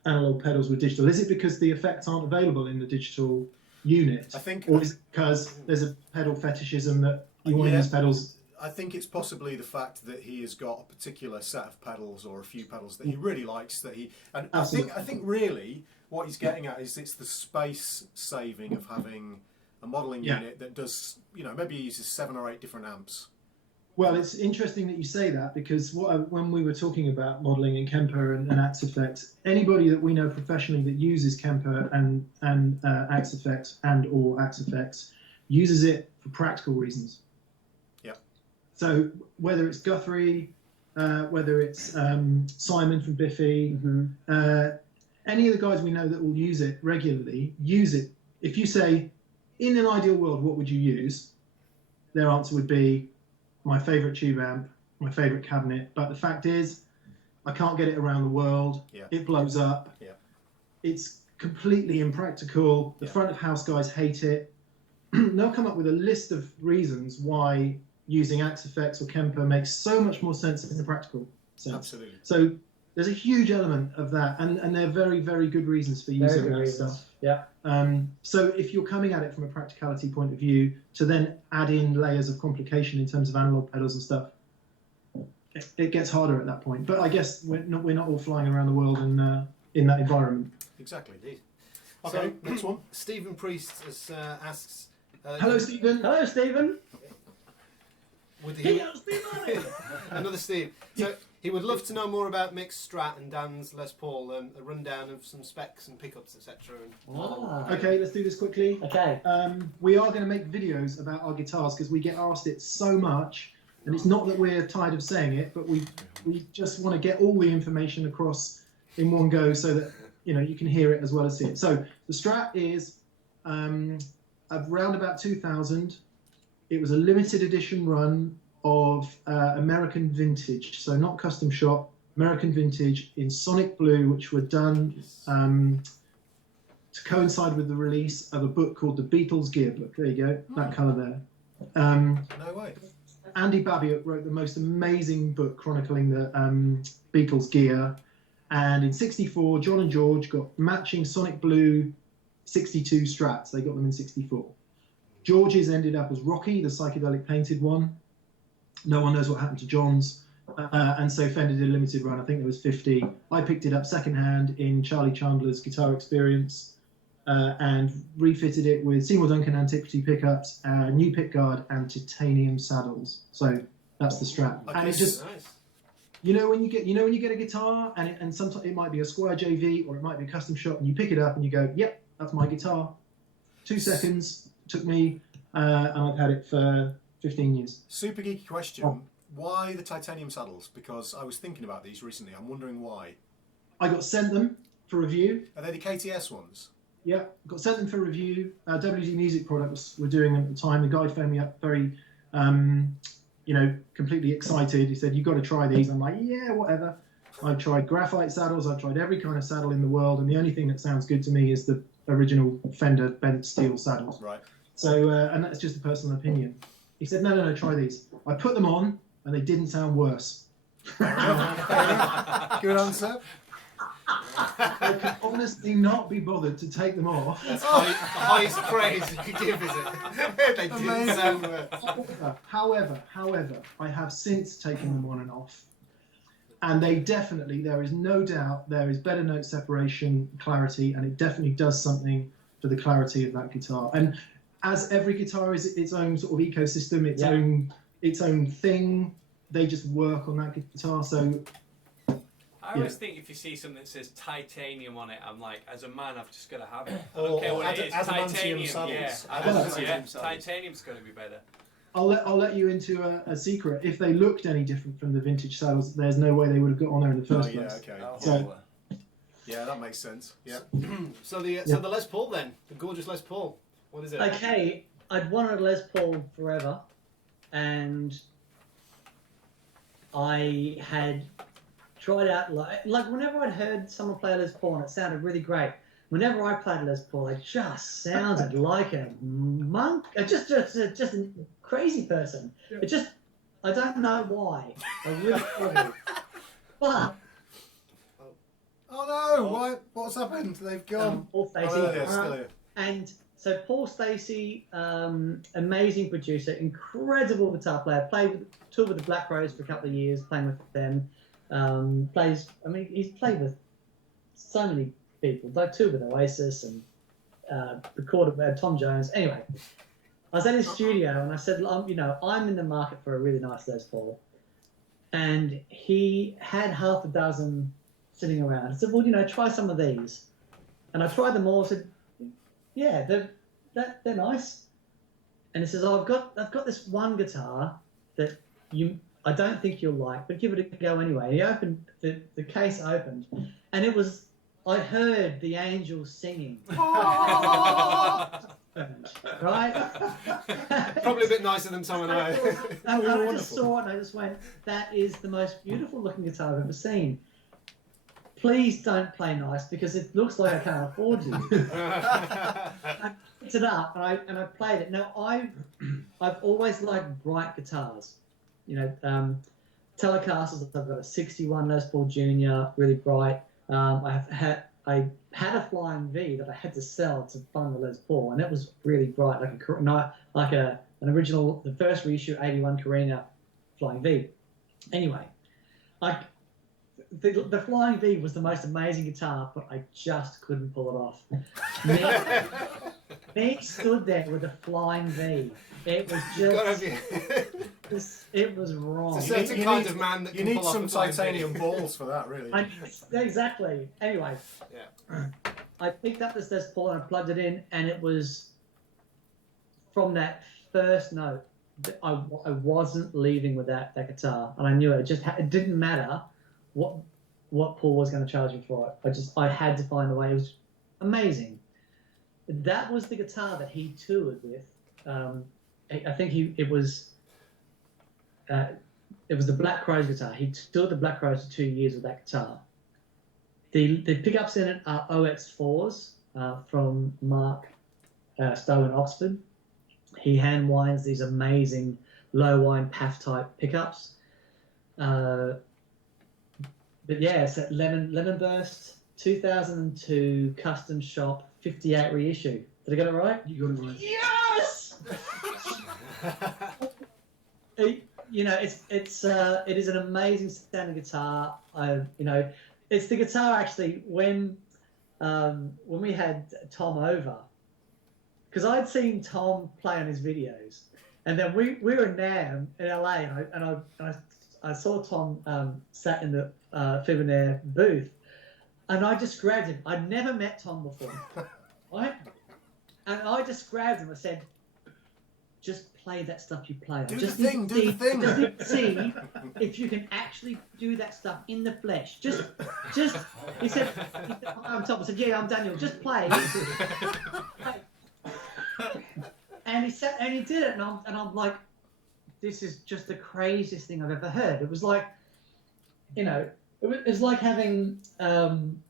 analog pedals with digital? Is it because the effects aren't available in the digital unit? I think Or is it because there's a pedal fetishism that you want to use pedals? I think it's possibly the fact that he has got a particular set of pedals or a few pedals that he really likes. I Absolutely. think really what he's getting at is it's the space saving of having a modelling Yeah. unit that does, you know, maybe he uses 7 or 8 different amps. Well, it's interesting that you say that, because when we were talking about modelling in Kemper and Axifex, anybody that we know professionally that uses Kemper and Axifex and or Axifex uses it for practical reasons. Yeah. So whether it's Guthrie, whether it's Simon from Biffy, any of the guys we know that will use it regularly, use it. If you say, in an ideal world, what would you use? Their answer would be, my favourite tube amp, my favourite cabinet. But the fact is, I can't get it around the world. Yeah. It blows up. Yeah. It's completely impractical. The Yeah. front of house guys hate it. They'll come up with a list of reasons why using Axifex or Kemper makes so much more sense in the practical sense. Absolutely. So there's a huge element of that, and they're very, very good reasons for using Very good that reasons. stuff. Yeah. So if you're coming at it from a practicality point of view, to then add in layers of complication in terms of analog pedals and stuff, it gets harder at that point. But I guess we're not all flying around the world in that environment. Exactly. Indeed. Okay, next one. Stephen Priest asks. Hello, Stephen. Hello, Stephen. Would another Steve. So he would love to know more about Mick's Strat and Dan's Les Paul, a rundown of some specs and pickups, etc. Okay, let's do this quickly. Okay. We are going to make videos about our guitars because we get asked it so much, and it's not that we're tired of saying it, but we just want to get all the information across in one go so that you can hear it as well as see it. So the Strat is around about 2000. It was a limited edition run of American vintage, so not custom shop, American vintage in Sonic Blue, which were done to coincide with the release of a book called the Beatles Gear Book. There you go, that colour there. No way. Andy Babiuk wrote the most amazing book chronicling the Beatles gear, and in '64, John and George got matching Sonic Blue 62 Strats. They got them in '64. George's ended up as Rocky, the psychedelic painted one. No one knows what happened to John's. And so Fender did a limited run. I think there was 50. I picked it up secondhand in Charlie Chandler's Guitar Experience and refitted it with Seymour Duncan Antiquity pickups, new pickguard, and titanium saddles. So that's the Strat. Okay, And it just, Nice. when you get a guitar, and sometimes it might be a Squire JV or it might be a custom shop, and you pick it up and you go, yep, that's my guitar. 2 seconds took me, and I've had it for 15 years. Super geeky question. Oh. Why the titanium saddles? Because I was thinking about these recently. I'm wondering why. I got sent them for review. Are they the KTS ones? Yeah, got sent them for review. WD Music Products were doing them at the time. The guy phoned me up very, completely excited. He said, "You've got to try these." I'm like, "Yeah, whatever." I've tried graphite saddles. I've tried every kind of saddle in the world, and the only thing that sounds good to me is the original Fender bent steel saddles. Right. So, and that's just a personal opinion. He said, no, try these. I put them on, and they didn't sound worse. Fair enough. Good answer. I could honestly not be bothered to take them off. That's the highest praise you could give, is it? They didn't Amazing. sound worse. However, I have since taken them on and off. And they definitely, there is no doubt, there is better note separation, clarity, and it definitely does something for the clarity of that guitar. And as every guitar is its own sort of ecosystem, its own thing, they just work on that guitar. So I always think if you see something that says titanium on it, I'm like, as a man, I've just got to have it. I Or don't care what it is. adamantium Titanium, saddles. yeah. Adamantium saddles. Titanium's got to be better. I'll let you into a secret. If they looked any different from the vintage saddles, there's no way they would have got on there in the first yeah, place. okay. So- Yeah, that makes sense. Yeah. So the Les Paul then, the gorgeous Les Paul. What is it? Okay, I'd wanted a Les Paul forever, and I had tried out like whenever I'd heard someone play a Les Paul and it sounded really great. Whenever I played a Les Paul, it just sounded like a monk, just a crazy person. Yeah. It just, I don't know why. I really don't. But Oh no! What? What's happened? They've gone. Paul Stacey, Oh, there, still here. and so Paul Stacey, amazing producer, incredible guitar player. Toured with the Black Rose for a couple of years, playing with them. He's played with so many people. Like toured with Oasis and recorded with Tom Jones. Anyway, I was at his studio and I said, I'm in the market for a really nice Les Paul, and he had half a dozen sitting around. I said, well, try some of these, and I tried them all. I said, yeah, they're nice. And he says, I've got this one guitar that I don't think you'll like, but give it a go anyway. He opened the case opened, and it was, I heard the angels singing. Right? Probably a bit nicer than some of those. And I just saw it and I just went, that is the most beautiful looking guitar I've ever seen. Please don't play nice because it looks like I can't afford you. I picked it up and I played it. Now I've always liked bright guitars. Telecasters. I've got a '61 Les Paul Junior, really bright. I had a Flying V that I had to sell to fund the Les Paul, and it was really bright, an original, the first reissue '81 Carina Flying V. Anyway, the Flying V was the most amazing guitar, but I just couldn't pull it off. Nick stood there with a Flying V. It was just, it was wrong. It's a certain kind of man that You can need pull off some a Flying V. titanium balls for that, really. Exactly. Anyway, I picked up this Les Paul and I plugged it in, and it was from that first note that I wasn't leaving with that guitar, and I knew it. It didn't matter what Paul was going to charge me for it. I had to find a way. It was amazing. That was the guitar that he toured with. I think it was the Black Rose guitar. He toured the Black Rose for 2 years with that guitar. The pickups in it are OX4s from Mark Stowe in Oxford. He hand winds these amazing low wind PAF type pickups. But yeah, it's that Lemon Burst 2002 custom shop 58 reissue. Did I get it right? You got it right. Yes. It is an amazing sounding guitar. It's the guitar actually when we had Tom over, because I'd seen Tom play on his videos, and then we were in NAMM in LA, and I saw Tom sat in the Fibonacci booth, and I just grabbed him. I'd never met Tom before, right? And I just grabbed him. I said, just play that stuff you play. Do the thing. Just need to see if you can actually do that stuff in the flesh. Just. He said, I'm Tom. I said, yeah, I'm Daniel. Just play. And he said, and he did it, and I'm like, this is just the craziest thing I've ever heard. It was like, it was like having, someone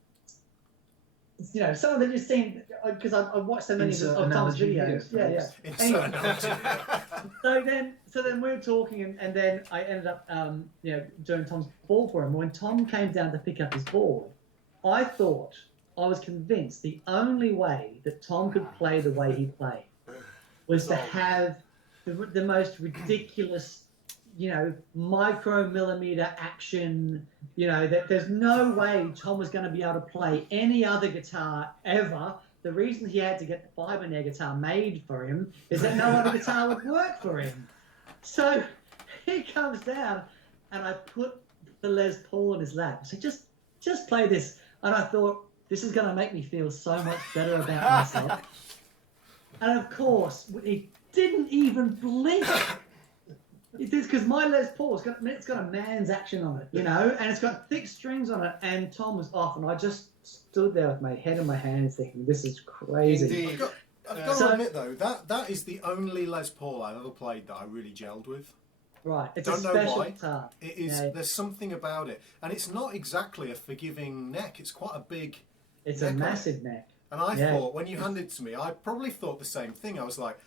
that you've seen because I watched so many Insert of Tom's analogy videos. here, Yeah. folks. Anyway, so then we were talking, and then I ended up, doing Tom's ball for him. When Tom came down to pick up his ball, I was convinced the only way that Tom could play the way he played was to have the most ridiculous, micromillimeter action. That there's no way Tom was going to be able to play any other guitar ever. The reason he had to get the Fibernair guitar made for him is that no other guitar would work for him. So he comes down, and I put the Les Paul in his lap. So just play this. And I thought, this is going to make me feel so much better about myself. And of course, he didn't even blink. It is because my Les Paul's got a man's action on it, and it's got thick strings on it. And Tom was off, and I just stood there with my head in my hands, thinking, "This is crazy." Indeed. I've got to admit though, that is the only Les Paul I've ever played that I really gelled with. Right, it's Don't a know special why. guitar. It is. Yeah. There's something about it, and it's not exactly a forgiving neck. It's quite a big. It's neck a on it. massive neck. And I Yeah. thought, when you handed it to me, I probably thought the same thing. I was like,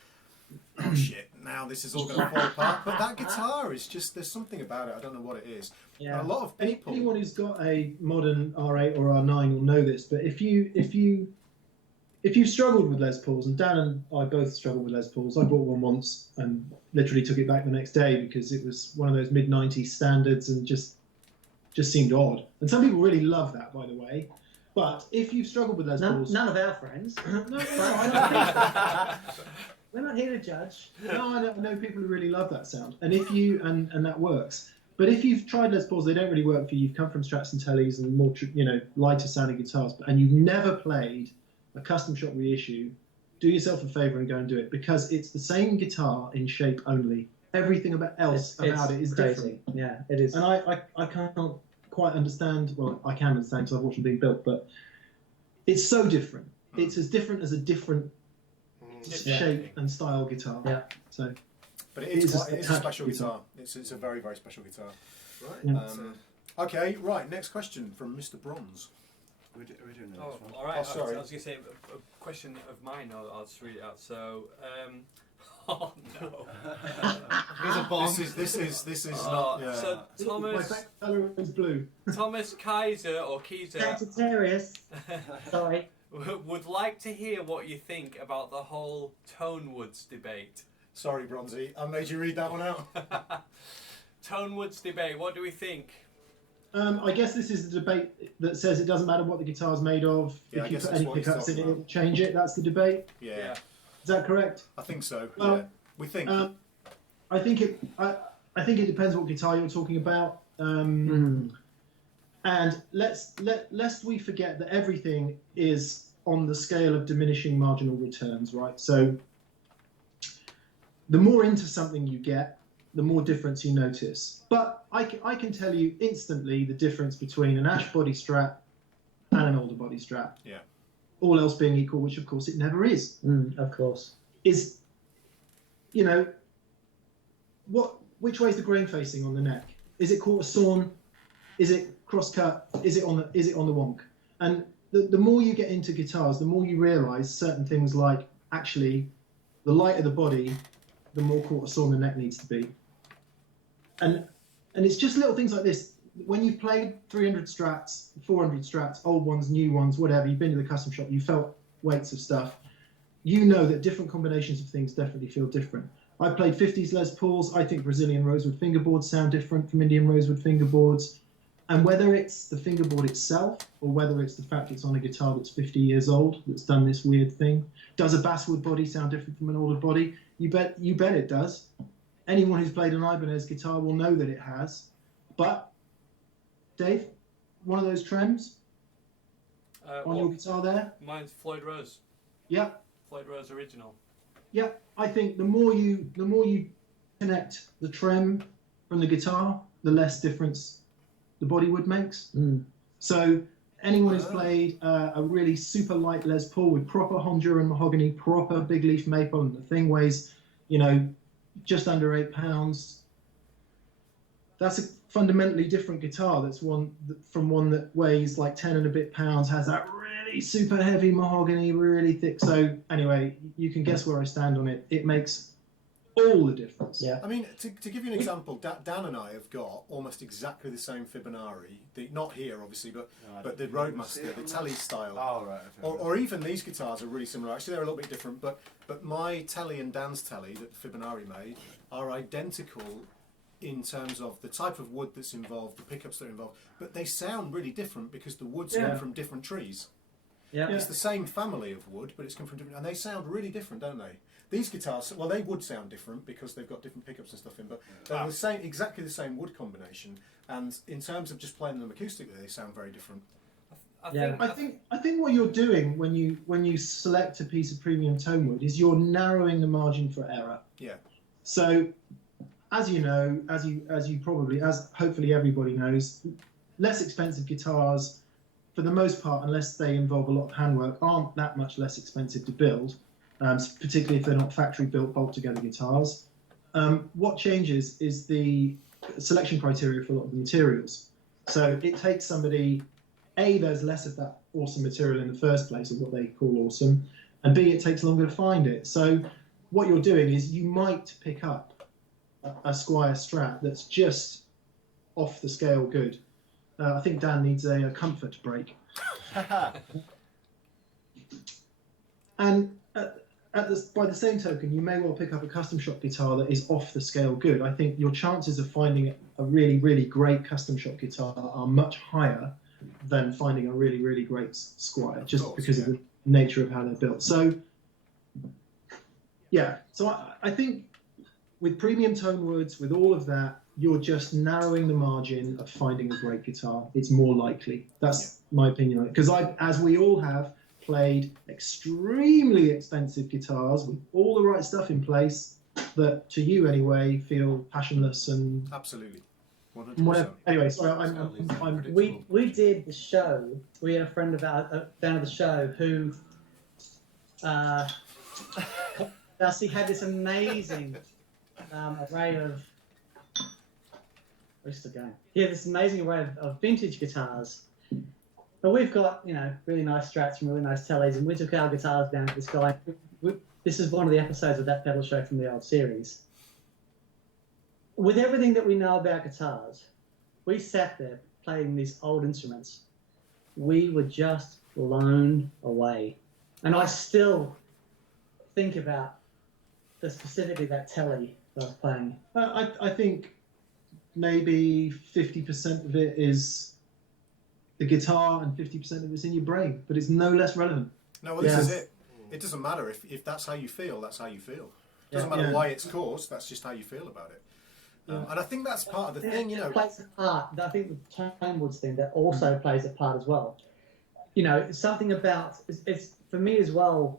oh shit, now this is all going to fall apart. But that guitar is just, there's something about it. I don't know what it is. Yeah. And a lot of people. Anyone who's got a modern R8 or R9 will know this, but if you've struggled with Les Pauls, and Dan and I both struggled with Les Pauls, I bought one once and literally took it back the next day because it was one of those mid-90s standards and just seemed odd. And some people really love that, by the way. But if you've struggled with Les Pauls, None of our friends. We're not here to judge. No, I know people who really love that sound, and if you and that works. But if you've tried Les Pauls, they don't really work for you. You've come from Strats and Tellys and more, lighter sounding guitars, and you've never played a custom shop reissue. Do yourself a favour and go and do it, because it's the same guitar in shape only. Everything about it is crazy. different. Yeah, it is. And I can't quite understand. Well, I can understand because I've watched them being built, but it's so different. It's as different as a different shape and style guitar. Yeah. So. But it's a touch special guitar. guitar. It's a very, very special guitar. Right. Yeah. Okay, right. Next question from Mr. Bronze. Are we doing the Oh, next one? all right. Oh, sorry. I was going to say a question of mine. I'll just read it out. So, oh no. Here's a bomb. This is Oh, not. Yeah. So My back colour is blue. Thomas Kaiser or Kaiser Sagittarius. Sorry. would like to hear what you think about the whole Tone Woods debate. Sorry, Bronzy. I made you read that one out. Tone Woods debate. What do we think? I guess this is the debate that says it doesn't matter what the guitar's made of. Yeah, I if you guess put that's any what he's pickups in it, talking it'll change it. That's the debate. Yeah, Is that correct? I think so. Well, yeah, we think. I think it depends what guitar you're talking about. And lest we forget that everything is on the scale of diminishing marginal returns, right? So the more into something you get, the more difference you notice. But I can tell you instantly the difference between an Ash body Strat and an older body Strat. Yeah. All else being equal, which of course it never is. Of course. Is, which way is the grain facing on the neck? Is it quarter sawn? Is it cross cut? Is it on the wonk? And the more you get into guitars, the more you realise certain things like actually the lighter the body, the more quarter sawn the neck needs to be. And it's just little things like this. When you've played 300 Strats, 400 Strats, old ones, new ones, whatever, you've been to the custom shop, you felt weights of stuff, you know that different combinations of things definitely feel different. I played 50s Les Pauls. I think Brazilian rosewood fingerboards sound different from Indian rosewood fingerboards. And whether it's the fingerboard itself or whether it's the fact it's on a guitar that's 50 years old that's done this weird thing, does a basswood body sound different from an older body? You bet it does. Anyone who's played an Ibanez guitar will know that it has. But, Dave, one of those trems on your guitar there? Mine's Floyd Rose. Yeah. Floyd Rose original. Yeah, I think the more you connect the trem from the guitar, the less difference the bodywood makes. So anyone who's played a really super light Les Paul with proper Honduran mahogany, proper big leaf maple, and the thing weighs, just under 8 pounds. That's a fundamentally different guitar. That's one from one that weighs like 10 and a bit pounds, has that really super heavy mahogany, really thick. So anyway, you can guess where I stand on it. It makes all the difference. Yeah. I mean, to give you an example, Dan and I have got almost exactly the same Fibonacci. Not here, obviously, but the Roadmaster, the Telly style. Oh, right. Okay. Or even these guitars are really similar. Actually, they're a little bit different, but my Telly and Dan's Telly that Fibonacci made are identical in terms of the type of wood that's involved, the pickups that are involved, but they sound really different because the wood's come from different trees. Yeah. It's the same family of wood, but it's come from different, and they sound really different, don't they? These guitars, well, they would sound different because they've got different pickups and stuff in, but they're the same, exactly the same wood combination. And in terms of just playing them acoustically, they sound very different. I think what you're doing when you select a piece of premium tone wood is you're narrowing the margin for error. Yeah. So, as you know, as hopefully everybody knows, less expensive guitars, for the most part, unless they involve a lot of handwork, aren't that much less expensive to build. Particularly if they're not factory-built, bolt-together guitars. What changes is the selection criteria for a lot of the materials. So it takes somebody, A, there's less of that awesome material in the first place, of what they call awesome, and B, it takes longer to find it. So what you're doing is you might pick up a Squier Strat that's just off the scale good. I think Dan needs a comfort break. And by the same token, you may well pick up a custom shop guitar that is off the scale good. I think your chances of finding a really, really great custom shop guitar are much higher than finding a really, really great Squier, just because of the nature of how they're built. So, yeah. So I think with premium tone woods, with all of that, you're just narrowing the margin of finding a great guitar. It's more likely. That's my opinion on it. Because as we all have, played extremely expensive guitars with all the right stuff in place that, to you anyway, feel passionless and absolutely 100%. Whatever. Anyway, sorry, we did the show. We had a friend of a fan of the show who Darcy had this amazing array of. Where's it going? He had this amazing array of vintage guitars. But we've got, really nice Strats and really nice Tellys, and we took our guitars down to this guy. This is one of the episodes of that pedal show from the old series. With everything that we know about guitars, we sat there playing these old instruments. We were just blown away. And I still think about specifically that Telly that I was playing. I think maybe 50% of it is the guitar and 50% of it's in your brain, but it's no less relevant. No, well, this is it. It doesn't matter if that's how you feel. That's how you feel. It doesn't matter why it's caused. That's just how you feel about it. And I think that's part of the thing, It plays a part. I think the tone woods thing that also plays a part as well. Something about it's for me as well.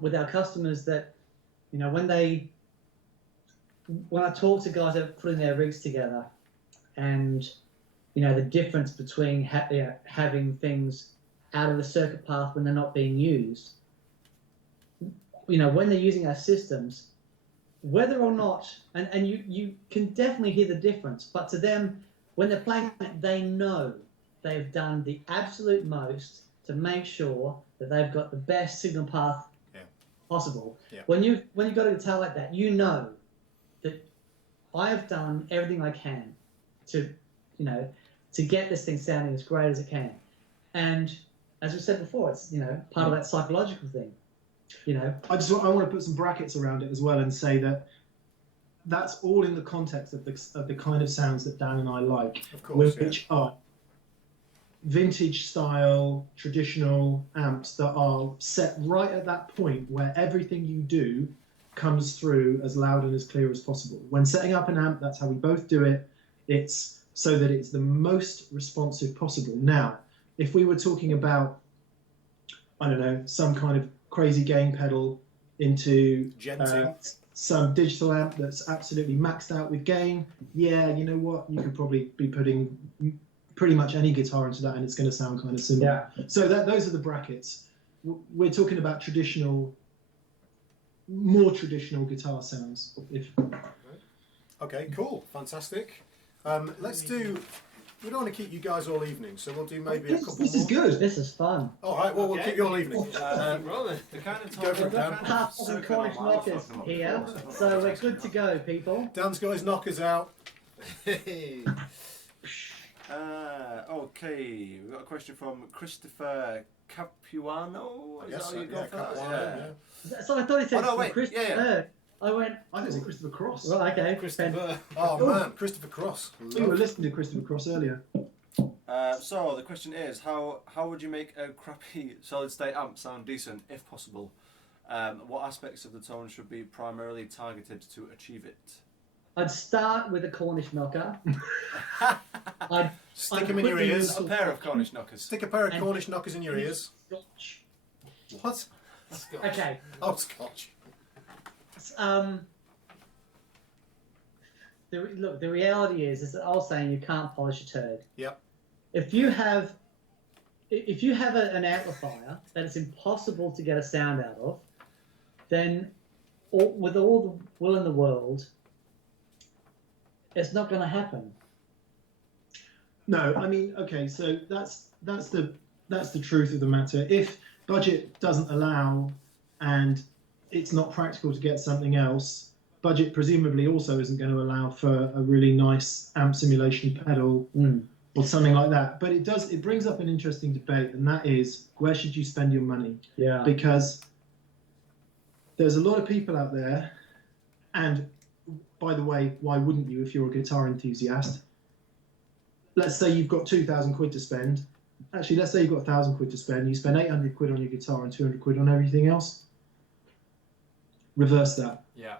With our customers, that when I talk to guys that are putting their rigs together, and the difference between having things out of the circuit path when they're not being used. When they're using our systems, whether or not, and you can definitely hear the difference, but to them, when they're playing it, they know they've done the absolute most to make sure that they've got the best signal path possible. Yeah. When you've got a guitar like that, you know that I have done everything I can to get this thing sounding as great as it can. And as we said before, it's part of that psychological thing. I want to put some brackets around it as well and say that that's all in the context of the kind of sounds that Dan and I like, of course, which are vintage style, traditional amps that are set right at that point where everything you do comes through as loud and as clear as possible. When setting up an amp, that's how we both do it. It's so that it's the most responsive possible. Now, if we were talking about, I don't know, some kind of crazy gain pedal into some digital amp that's absolutely maxed out with gain, you know what? You could probably be putting pretty much any guitar into that and it's going to sound kind of similar. Yeah. So those are the brackets. We're talking about more traditional guitar sounds. Okay, cool, fantastic. Let's do We don't want to keep you guys all evening, so we'll do maybe a couple This more. is good. This is fun. All right, well, we'll Okay. keep you all evening. Rolling. The kind of Go for it, Dan. Half dozen Cornish knockers here, so we're good to go, people. Dan's got his knockers out. Hey. Okay, we've got a question from Christopher Capuano. Is Yes, that how you go yeah, for that? Capuano, yeah. So I thought it said Oh, no, wait, Chris yeah, yeah. Bird. I went, I think it's Christopher Cross. right, okay. Christopher. Oh man, Christopher Cross. We were listening to Christopher Cross earlier. So the question is, how would you make a crappy solid state amp sound decent, if possible? What aspects of the tone should be primarily targeted to achieve it? I'd start with a Cornish knocker. I'd Stick them in your quickly ears. A pair of Cornish knockers. Stick a pair of And- Cornish knockers in your ears. Scotch. What? Okay. Oh, Scotch. Look, the reality is that I was saying you can't polish a turd. Yep. If you have an amplifier that it's impossible to get a sound out of, then with all the will in the world, it's not going to happen. No, I mean, okay, so that's the truth of the matter. If budget doesn't allow and it's not practical to get something else, budget presumably also isn't going to allow for a really nice amp simulation pedal or something like that. But it brings up an interesting debate, and that is, where should you spend your money? Yeah. Because there's a lot of people out there, and by the way, why wouldn't you if you're a guitar enthusiast? Let's say you've got 2,000 quid to spend. Actually, let's say you've got 1,000 quid to spend. You spend 800 quid on your guitar and 200 quid on everything else. Reverse that. Yeah.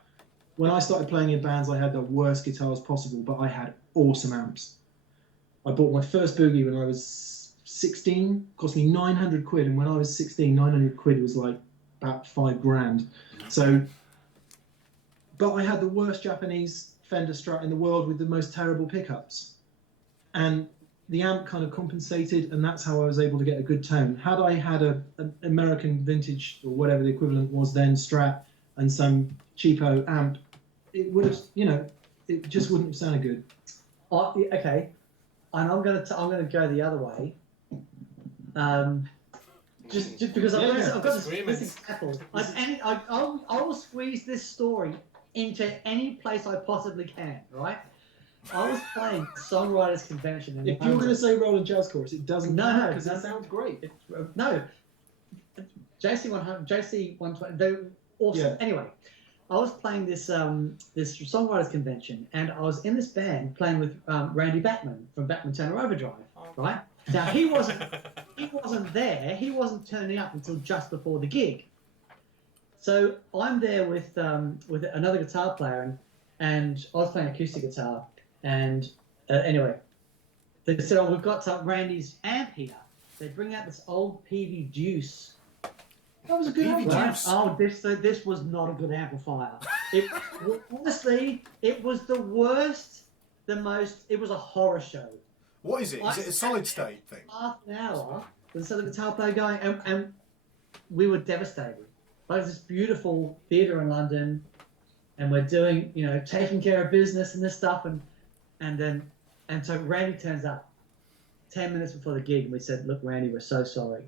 When I started playing in bands, I had the worst guitars possible, but I had awesome amps. I bought my first Boogie when I was 16. Cost me 900 quid, and when I was 16, 900 quid was like about 5 grand. So, but I had the worst Japanese Fender Strat in the world with the most terrible pickups. And the amp kind of compensated, and that's how I was able to get a good tone. Had I had an American vintage, or whatever the equivalent was then, Strat, and some cheapo amp, it would have, it just wouldn't have sounded good. Okay, and I'm gonna go the other way. Just because I've got this example. I will squeeze this story into any place I possibly can. Right? I was playing Songwriters Convention. In If you're going to say Roland Jazz Chorus, it doesn't No, because no. it sounds great. No, JC100, JC120, they're awesome. Yeah. Anyway, I was playing this this Songwriters Convention, and I was in this band playing with Randy Bachman from Bachman Turner Overdrive. Right now, he wasn't there. He wasn't turning up until just before the gig. So I'm there with another guitar player, and I was playing acoustic guitar. And anyway, they said, "Oh, we've got Randy's amp here." They bring out this old PV Deuce. That was a good PV amplifier. Deuce? Oh, this was not a good amplifier. Honestly, it was the worst, it was a horror show. What is it? Is it a solid state thing? Half an hour with this other guitar player going, and we were devastated. Like this beautiful theatre in London, and we're doing, taking care of business and this stuff, and so Randy turns up 10 minutes before the gig, and we said, "Look, Randy, we're so sorry.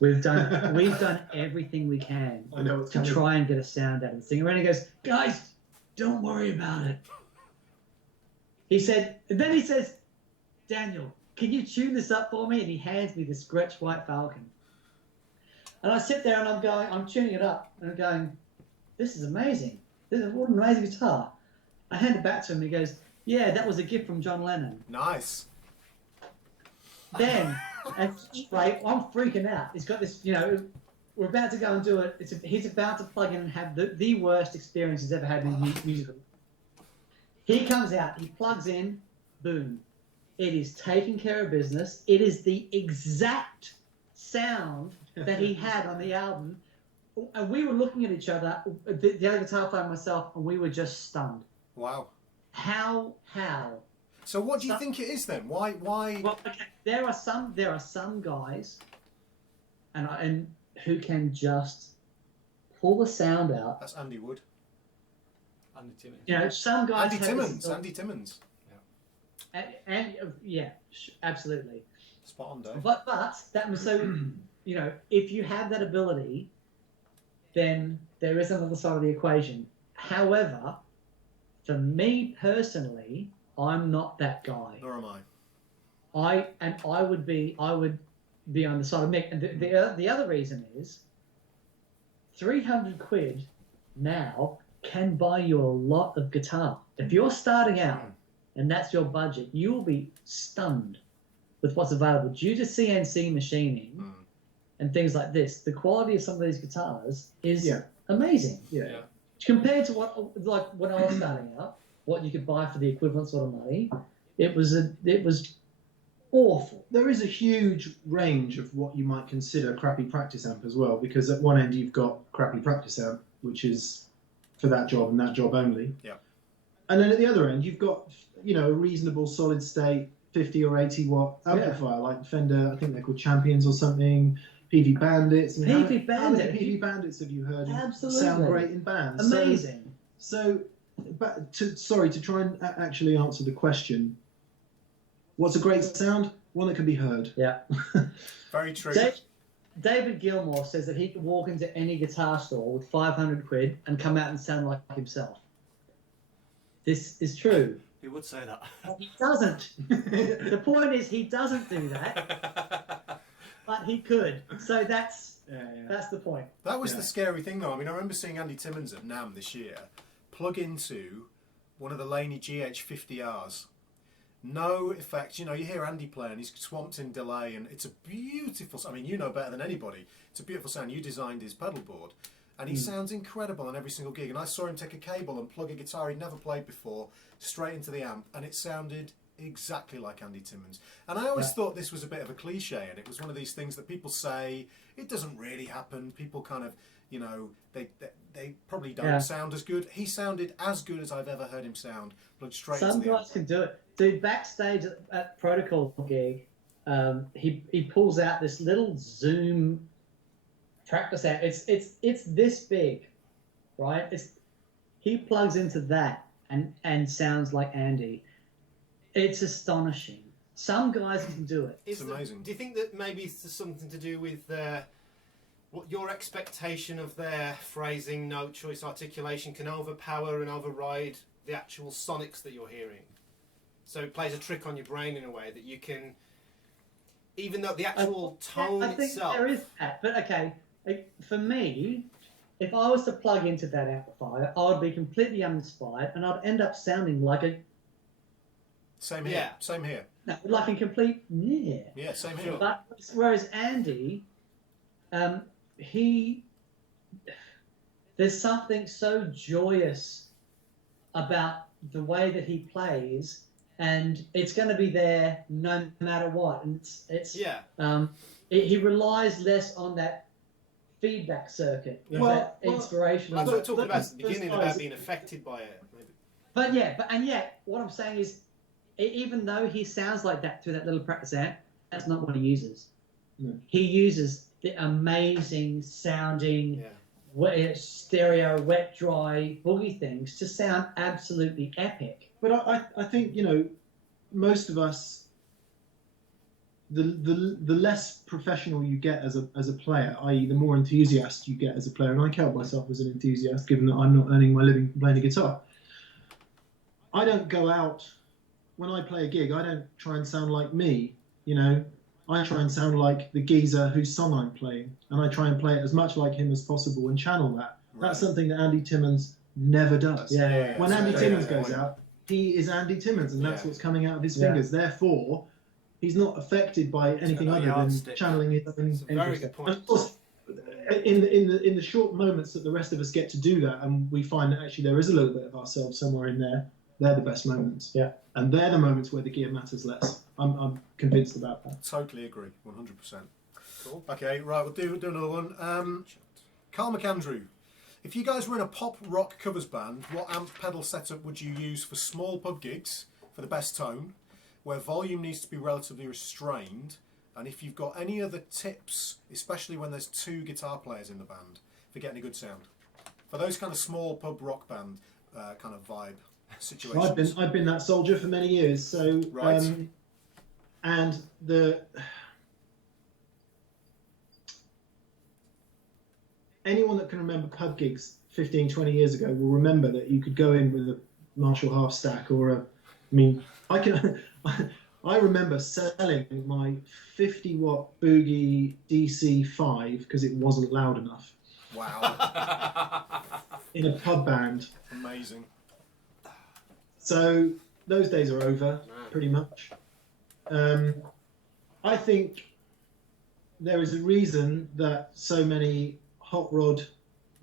We've done everything we can I know it's to coming. try and get a sound out of this thing." And Randy goes, "Guys, don't worry about it." He said, and then he says, "Daniel, can you tune this up for me?" And he hands me this Gretsch White Falcon. And I sit there and I'm tuning it up, and I'm going, "This is amazing. What an amazing guitar." I hand it back to him, and he goes, "Yeah, that was a gift from John Lennon." Nice. Then, right, I'm freaking out. He's got this, we're about to go and do it. He's about to plug in and have the worst experience he's ever had in musical. He comes out, he plugs in, boom. It is taking care of business. It is the exact sound that he had on the album. And we were looking at each other, the other guitar player and myself, and we were just stunned. Wow. How? So what do you think it is then? Why? Well, okay, there are some guys, and who can just pull the sound out. That's Andy Wood. Andy Timmons. Some guys. Andy have Timmons. this- Andy Timmons. and yeah, absolutely. Spot on, Dave. But that was so, if you have that ability, then there is another side of the equation. However, for me personally, I'm not that guy. Nor am I. I would be on the side of Mick. And the other reason is 300 quid now can buy you a lot of guitar. If you're starting out and that's your budget, you will be stunned with what's available due to CNC machining and things like this. The quality of some of these guitars is amazing. Yeah. Compared to like when I was starting out, what you could buy for the equivalent sort of money, it was awful. There is a huge range of what you might consider crappy practice amp as well, because at one end you've got crappy practice amp, which is for that job and that job only. Yeah. And then at the other end you've got, a reasonable solid state 50 or 80 watt amplifier, like Fender, I think they're called Champions or something, PV Bandits. PV how many Bandit? PV Bandits have you heard Absolutely. sound great in bands? Amazing. So to try and actually answer the question, what's a great sound? One that can be heard. Yeah. Very true. David Gilmour says that he could walk into any guitar store with 500 quid and come out and sound like himself. This is true. He would say that. He doesn't. The point is he doesn't do that, but he could. So that's the point. That was the scary thing, though. I mean, I remember seeing Andy Timmons at NAMM this year plug into one of the Laney GH50Rs. No effects. You hear Andy play and he's swamped in delay, and it's a beautiful. I mean, you know better than anybody. It's a beautiful sound. You designed his pedal board, and he sounds incredible on every single gig. And I saw him take a cable and plug a guitar he'd never played before straight into the amp, and it sounded exactly like Andy Timmons. And I always thought this was a bit of a cliche, and it was one of these things that people say it doesn't really happen. People kind of, they probably don't sound as good. He sounded as good as I've ever heard him sound, plugged straight Some into the guys can do it. Dude, backstage at Protocol gig, he pulls out this little Zoom practice amp. It's this big, right? He plugs into that and sounds like Andy. It's astonishing. Some guys can do it. It's amazing. Do you think that maybe it's something to do with what your expectation of their phrasing, note choice, articulation can overpower and override the actual sonics that you're hearing? So it plays a trick on your brain in a way that you can, even though the actual tone I think itself. there is that. But okay, for me, if I was to plug into that amplifier, I would be completely uninspired and I'd end up sounding like Same here. Yeah. Same here. like a complete Yeah, same here. But whereas Andy, there's something so joyous about the way that he plays, and it's going to be there no matter what. And he relies less on that feedback circuit, that inspiration. That's what I talked about at the beginning about being affected by it. Maybe. But yet, what I'm saying is, even though he sounds like that through that little practice amp, that's not what he uses. No. He uses the amazing sounding stereo, wet, dry, boogie things to sound absolutely epic. But I think, most of us, the less professional you get as a player, i.e. the more enthusiast you get as a player, and I count myself as an enthusiast given that I'm not earning my living playing a guitar. I don't go out, when I play a gig, I don't try and sound like me, I try and sound like the geezer whose song I'm playing, and I try and play it as much like him as possible and channel that. Right. That's something that Andy Timmons never does. Yeah. When Andy Timmons yeah. goes out, he is Andy Timmons, and that's Yeah. what's coming out of his Yeah. fingers. Therefore, he's not affected by anything got a other than yardstick. channeling his own. It's a very good point. And of course, in the short moments that the rest of us get to do that, and we find that actually there is a little bit of ourselves somewhere in there, they're the best moments. Yeah. And they're the moments where the gear matters less. I'm convinced about that. Totally agree, 100%. Cool. Okay, right, we'll do another one. Carl McAndrew, if you guys were in a pop rock covers band, what amp pedal setup would you use for small pub gigs for the best tone, where volume needs to be relatively restrained, and if you've got any other tips, especially when there's two guitar players in the band, for getting a good sound? For those kind of small pub rock band kind of vibe. situations. I've been that soldier for many years. So Right. and the anyone that can remember pub gigs 15, 20 years ago will remember that you could go in with a Marshall half stack or a. I mean, I can. I remember selling my 50-watt Boogie DC5 because it wasn't loud enough Wow. in a pub band. Amazing. So those days are over, pretty much. I think there is a reason that so many Hot Rod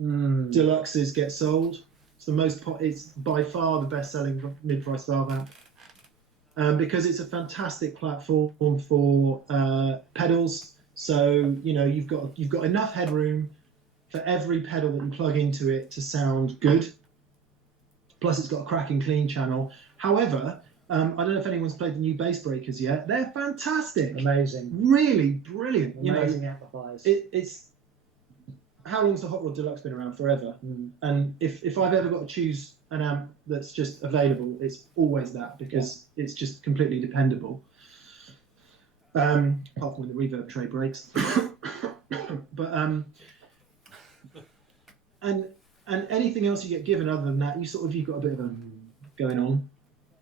Deluxes get sold. It's it's by far the best-selling mid-price valve amp because it's a fantastic platform for pedals. So you've got enough headroom for every pedal that you plug into it to sound good. Plus, it's got a cracking clean channel. However, I don't know if anyone's played the new Bass Breakers yet. They're fantastic. Amazing. Really brilliant. Amazing amplifiers. It's how long's the Hot Rod Deluxe been around? Forever. And if I've ever got to choose an amp that's just available, it's always that because it's just completely dependable. Apart from when the reverb tray breaks. But and anything else you get given other than that, you've got a bit of a going on.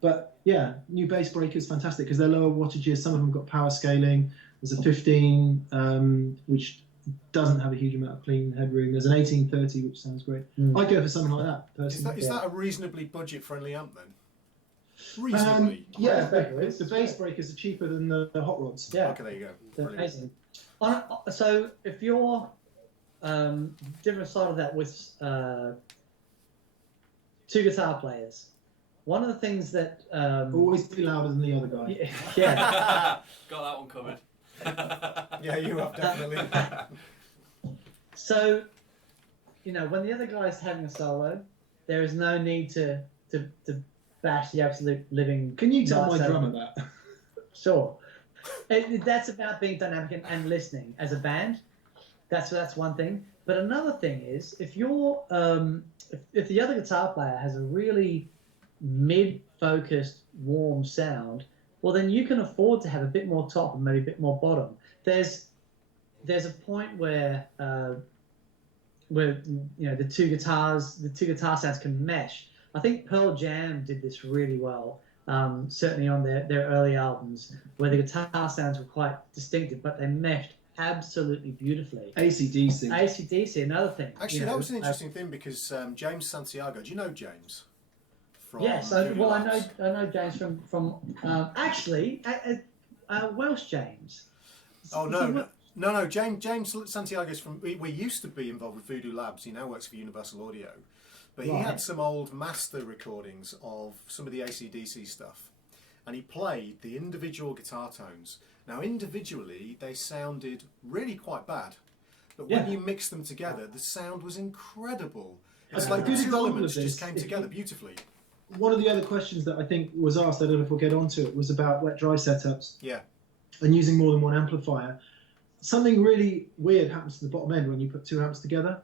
But yeah, new Bass Breakers fantastic because they're lower wattages. Some of them got power scaling. There's a 15 which doesn't have a huge amount of clean headroom. There's an 1830 which sounds great. I'd go for something like that personally. Is that a reasonably budget-friendly amp then? Reasonably. Yeah, Breakers. the Bass Breakers are cheaper than the Hot Rods. Yeah. Okay, there you go. They're Brilliant. amazing. So if you're different side of that with two guitar players, one of the things that Always be louder than the other guy. yeah, Got that one covered. Yeah, you have definitely. so when the other guy's having a solo, there is no need to bash the absolute living. Can you tell nuts my out of drummer him. that? Sure. That's about being dynamic and listening as a band. That's one thing. But another thing is if you're if the other guitar player has a really mid-focused, warm sound, well then you can afford to have a bit more top and maybe a bit more bottom. There's a point where the two guitar sounds can mesh. I think Pearl Jam did this really well. Certainly on their early albums, where the guitar sounds were quite distinctive, but they meshed absolutely beautifully. AC/DC, another thing. Actually, that was an interesting thing because James Santiago. Do you know James? From Yes, Voodoo well, I Labs? know James from actually Welsh James. Oh no, James Santiago is from. We used to be involved with Voodoo Labs. He now works for Universal Audio, but he Right. had some old master recordings of some of the AC/DC stuff, and he played the individual guitar tones. Now, individually, they sounded really quite bad, but when you mix them together, the sound was incredible. It's like the good two example of elements just this, came if together you- beautifully. One of the other questions that I think was asked, I don't know if we'll get onto it, was about wet-dry setups Yeah. and using more than one amplifier. Something really weird happens to the bottom end when you put two amps together.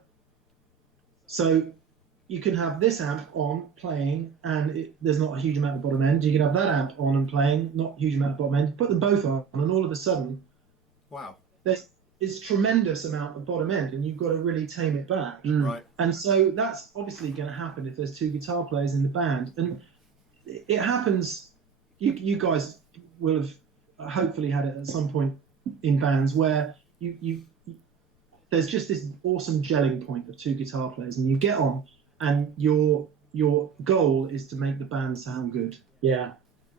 So you can have this amp on playing and there's not a huge amount of bottom end. You can have that amp on and playing, not a huge amount of bottom end. Put them both on and all of a sudden Wow. there's tremendous amount of bottom end and you've got to really tame it back. Right. And so that's obviously going to happen if there's two guitar players in the band. And it happens, you guys will have hopefully had it at some point in bands where there's just this awesome gelling point of two guitar players and you get on and your goal is to make the band sound good Yeah.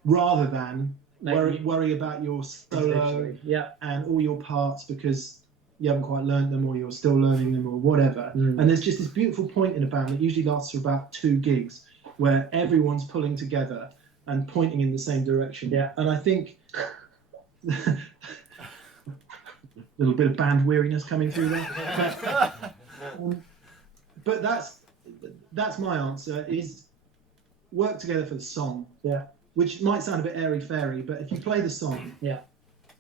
rather than Maybe- worry about your solo Yeah. and all your parts because you haven't quite learned them or you're still learning them or whatever. And there's just this beautiful point in a band that usually lasts for about 2 gigs where everyone's pulling together and pointing in the same direction. Yeah. And I think a little bit of band weariness coming through there. But that's my answer is work together for the song. Yeah. Which might sound a bit airy-fairy, but if you play the song,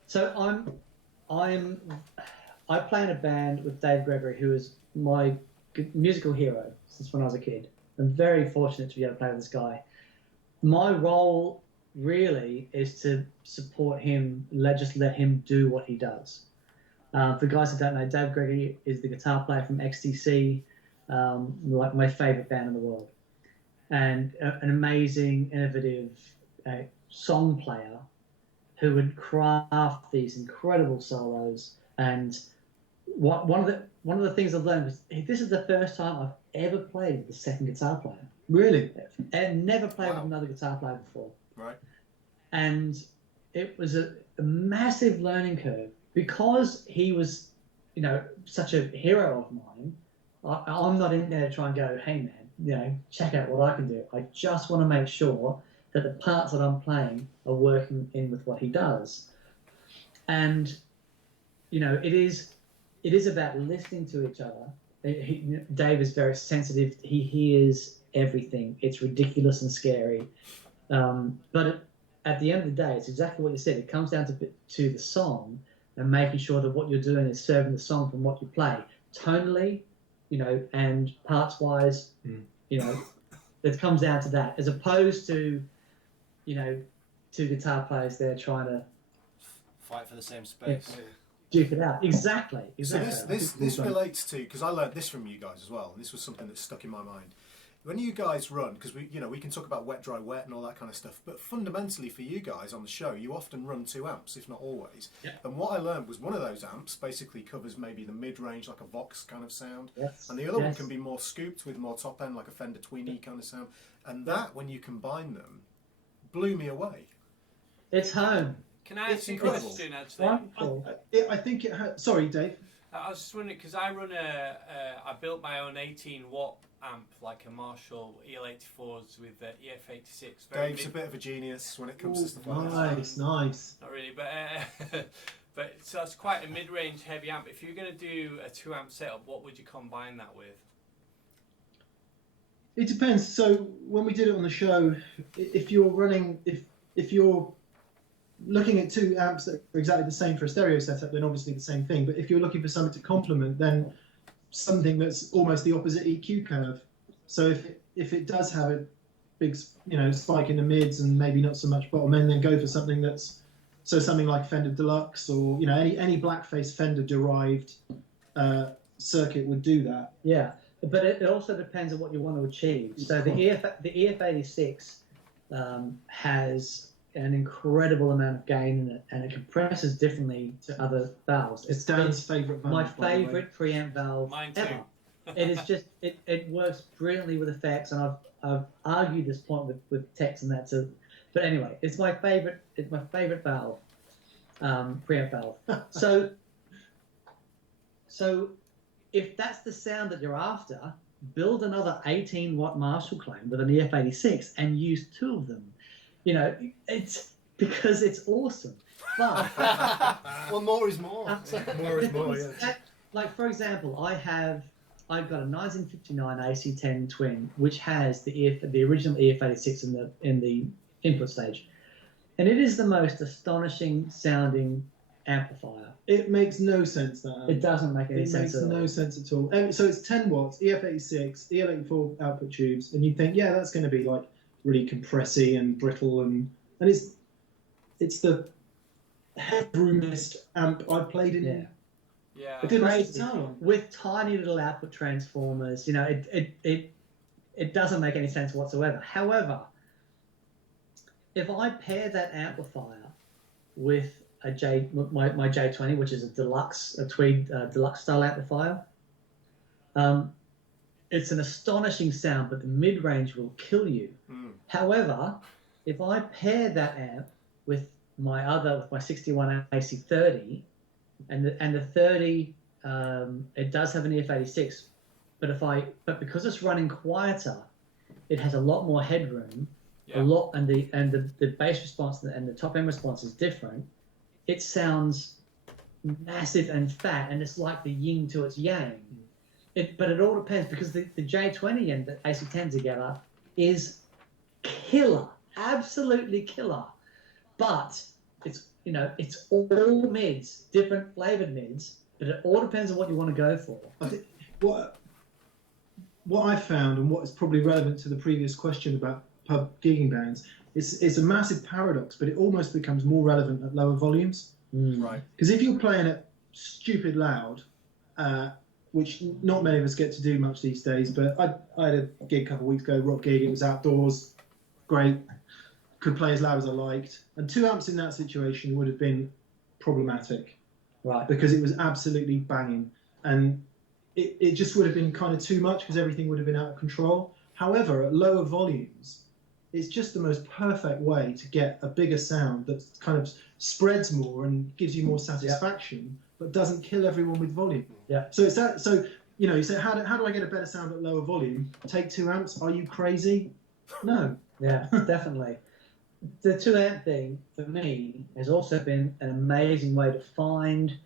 So I play in a band with Dave Gregory, who is my musical hero since when I was a kid. I'm very fortunate to be able to play with this guy. my role really is to support him, just let him do what he does. For guys that don't know, Dave Gregory is the guitar player from XTC, like my favorite band in the world, and an amazing, innovative song player who would craft these incredible solos. And one of the things I've learned was this is the first time I've ever played with the second guitar player. Really? And never played with another guitar player before. Right. And it was a massive learning curve because he was, such a hero of mine. I'm not in there to try and go, hey man, check out what I can do. I just want to make sure that the parts that I'm playing are working in with what he does. And, it is about listening to each other. Dave is very sensitive. He hears everything. It's ridiculous and scary. But at the end of the day, it's exactly what you said. It comes down to the song and making sure that what you're doing is serving the song from what you play. Tonally, and parts-wise, it comes down to that. As opposed to, two guitar players there trying to fight for the same space. Duke it out. Exactly. So this relates to, because I learned this from you guys as well, and this was something that stuck in my mind. When you guys run, because we can talk about wet, dry, wet and all that kind of stuff, but fundamentally for you guys on the show, you often run 2 amps, if not always. Yeah. And what I learned was one of those amps basically covers maybe the mid-range, like a Vox kind of sound, Yes. and the other one can be more scooped with more top end, like a Fender Tweenie kind of sound. And that, when you combine them, blew me away. It's home. Can I ask you a incredible. question, actually? Wonderful. I think it had. Sorry, Dave. I was just wondering, because I built my own 18-watt amp, like a Marshall EL84s with EF86. Dave's a bit of a genius when it comes to stuff like that. Nice. Not really, but so it's quite a mid-range heavy amp. If you're going to do a 2-amp setup, what would you combine that with? It depends. So when we did it on the show, if you're running, if you're looking at 2 amps that are exactly the same for a stereo setup, then obviously the same thing. But if you're looking for something to complement, then something that's almost the opposite EQ curve. So if it does have a big spike in the mids and maybe not so much bottom end, then go for something that's something like Fender Deluxe or any blackface Fender derived circuit would do that. Yeah, but it also depends on what you want to achieve. So the EF86 has an incredible amount of gain in it, and it compresses differently to other valves. It's Dan's favourite valve. My favourite preamp valve Mine too. ever. It is just it works brilliantly with effects, and I've argued this point with techs and that. So, but anyway, it's my favourite valve, preamp valve. So if that's the sound that you're after, build another 18-watt Marshall clone with an EF86 and use 2 of them. It's because it's awesome. But Well, more is more. More is more, yeah. like for example, I've got a 1959 AC10 Twin, which has the original EF86 in the input stage, and it is the most astonishing sounding amplifier. It makes no sense, that amp. It doesn't make any sense It makes at all. no sense at all. So it's 10 watts, EF86, EL84 output tubes, and you think, yeah, that's going to be like really compressy and brittle, and it's the headroomest amp I've played in. Yeah. Yeah. I didn't Crazy. know. With tiny little output transformers, it doesn't make any sense whatsoever. However, if I pair that amplifier with my J20, which is a Tweed deluxe style amplifier, it's an astonishing sound, but the mid range will kill you. However, if I pair that amp with my 61 AC30, and the 30, it does have an EF86, but because it's running quieter, it has a lot more headroom, Yeah. and the bass response and the top end response is different. It sounds massive and fat, and it's like the yin to its yang. But it all depends, because the J20 and the AC10 together is killer, absolutely killer. But it's all mids, different flavored mids, but it all depends on what you want to go for. I think what I found, and what is probably relevant to the previous question about pub gigging bands, it's a massive paradox, but it almost becomes more relevant at lower volumes. Right. Because if you're playing it stupid loud, which not many of us get to do much these days, but I had a gig a couple of weeks ago, rock gig, it was outdoors, great, could play as loud as I liked, and 2 amps in that situation would have been problematic. Right. Because it was absolutely banging, and it just would have been kind of too much because everything would have been out of control. However, at lower volumes, it's just the most perfect way to get a bigger sound that kind of spreads more and gives you more satisfaction, but doesn't kill everyone with volume. Yeah. So it's that. So you say, how do I get a better sound at lower volume? Take 2 amps? Are you crazy? No. Yeah, definitely. The 2 amp thing for me has also been an amazing way to find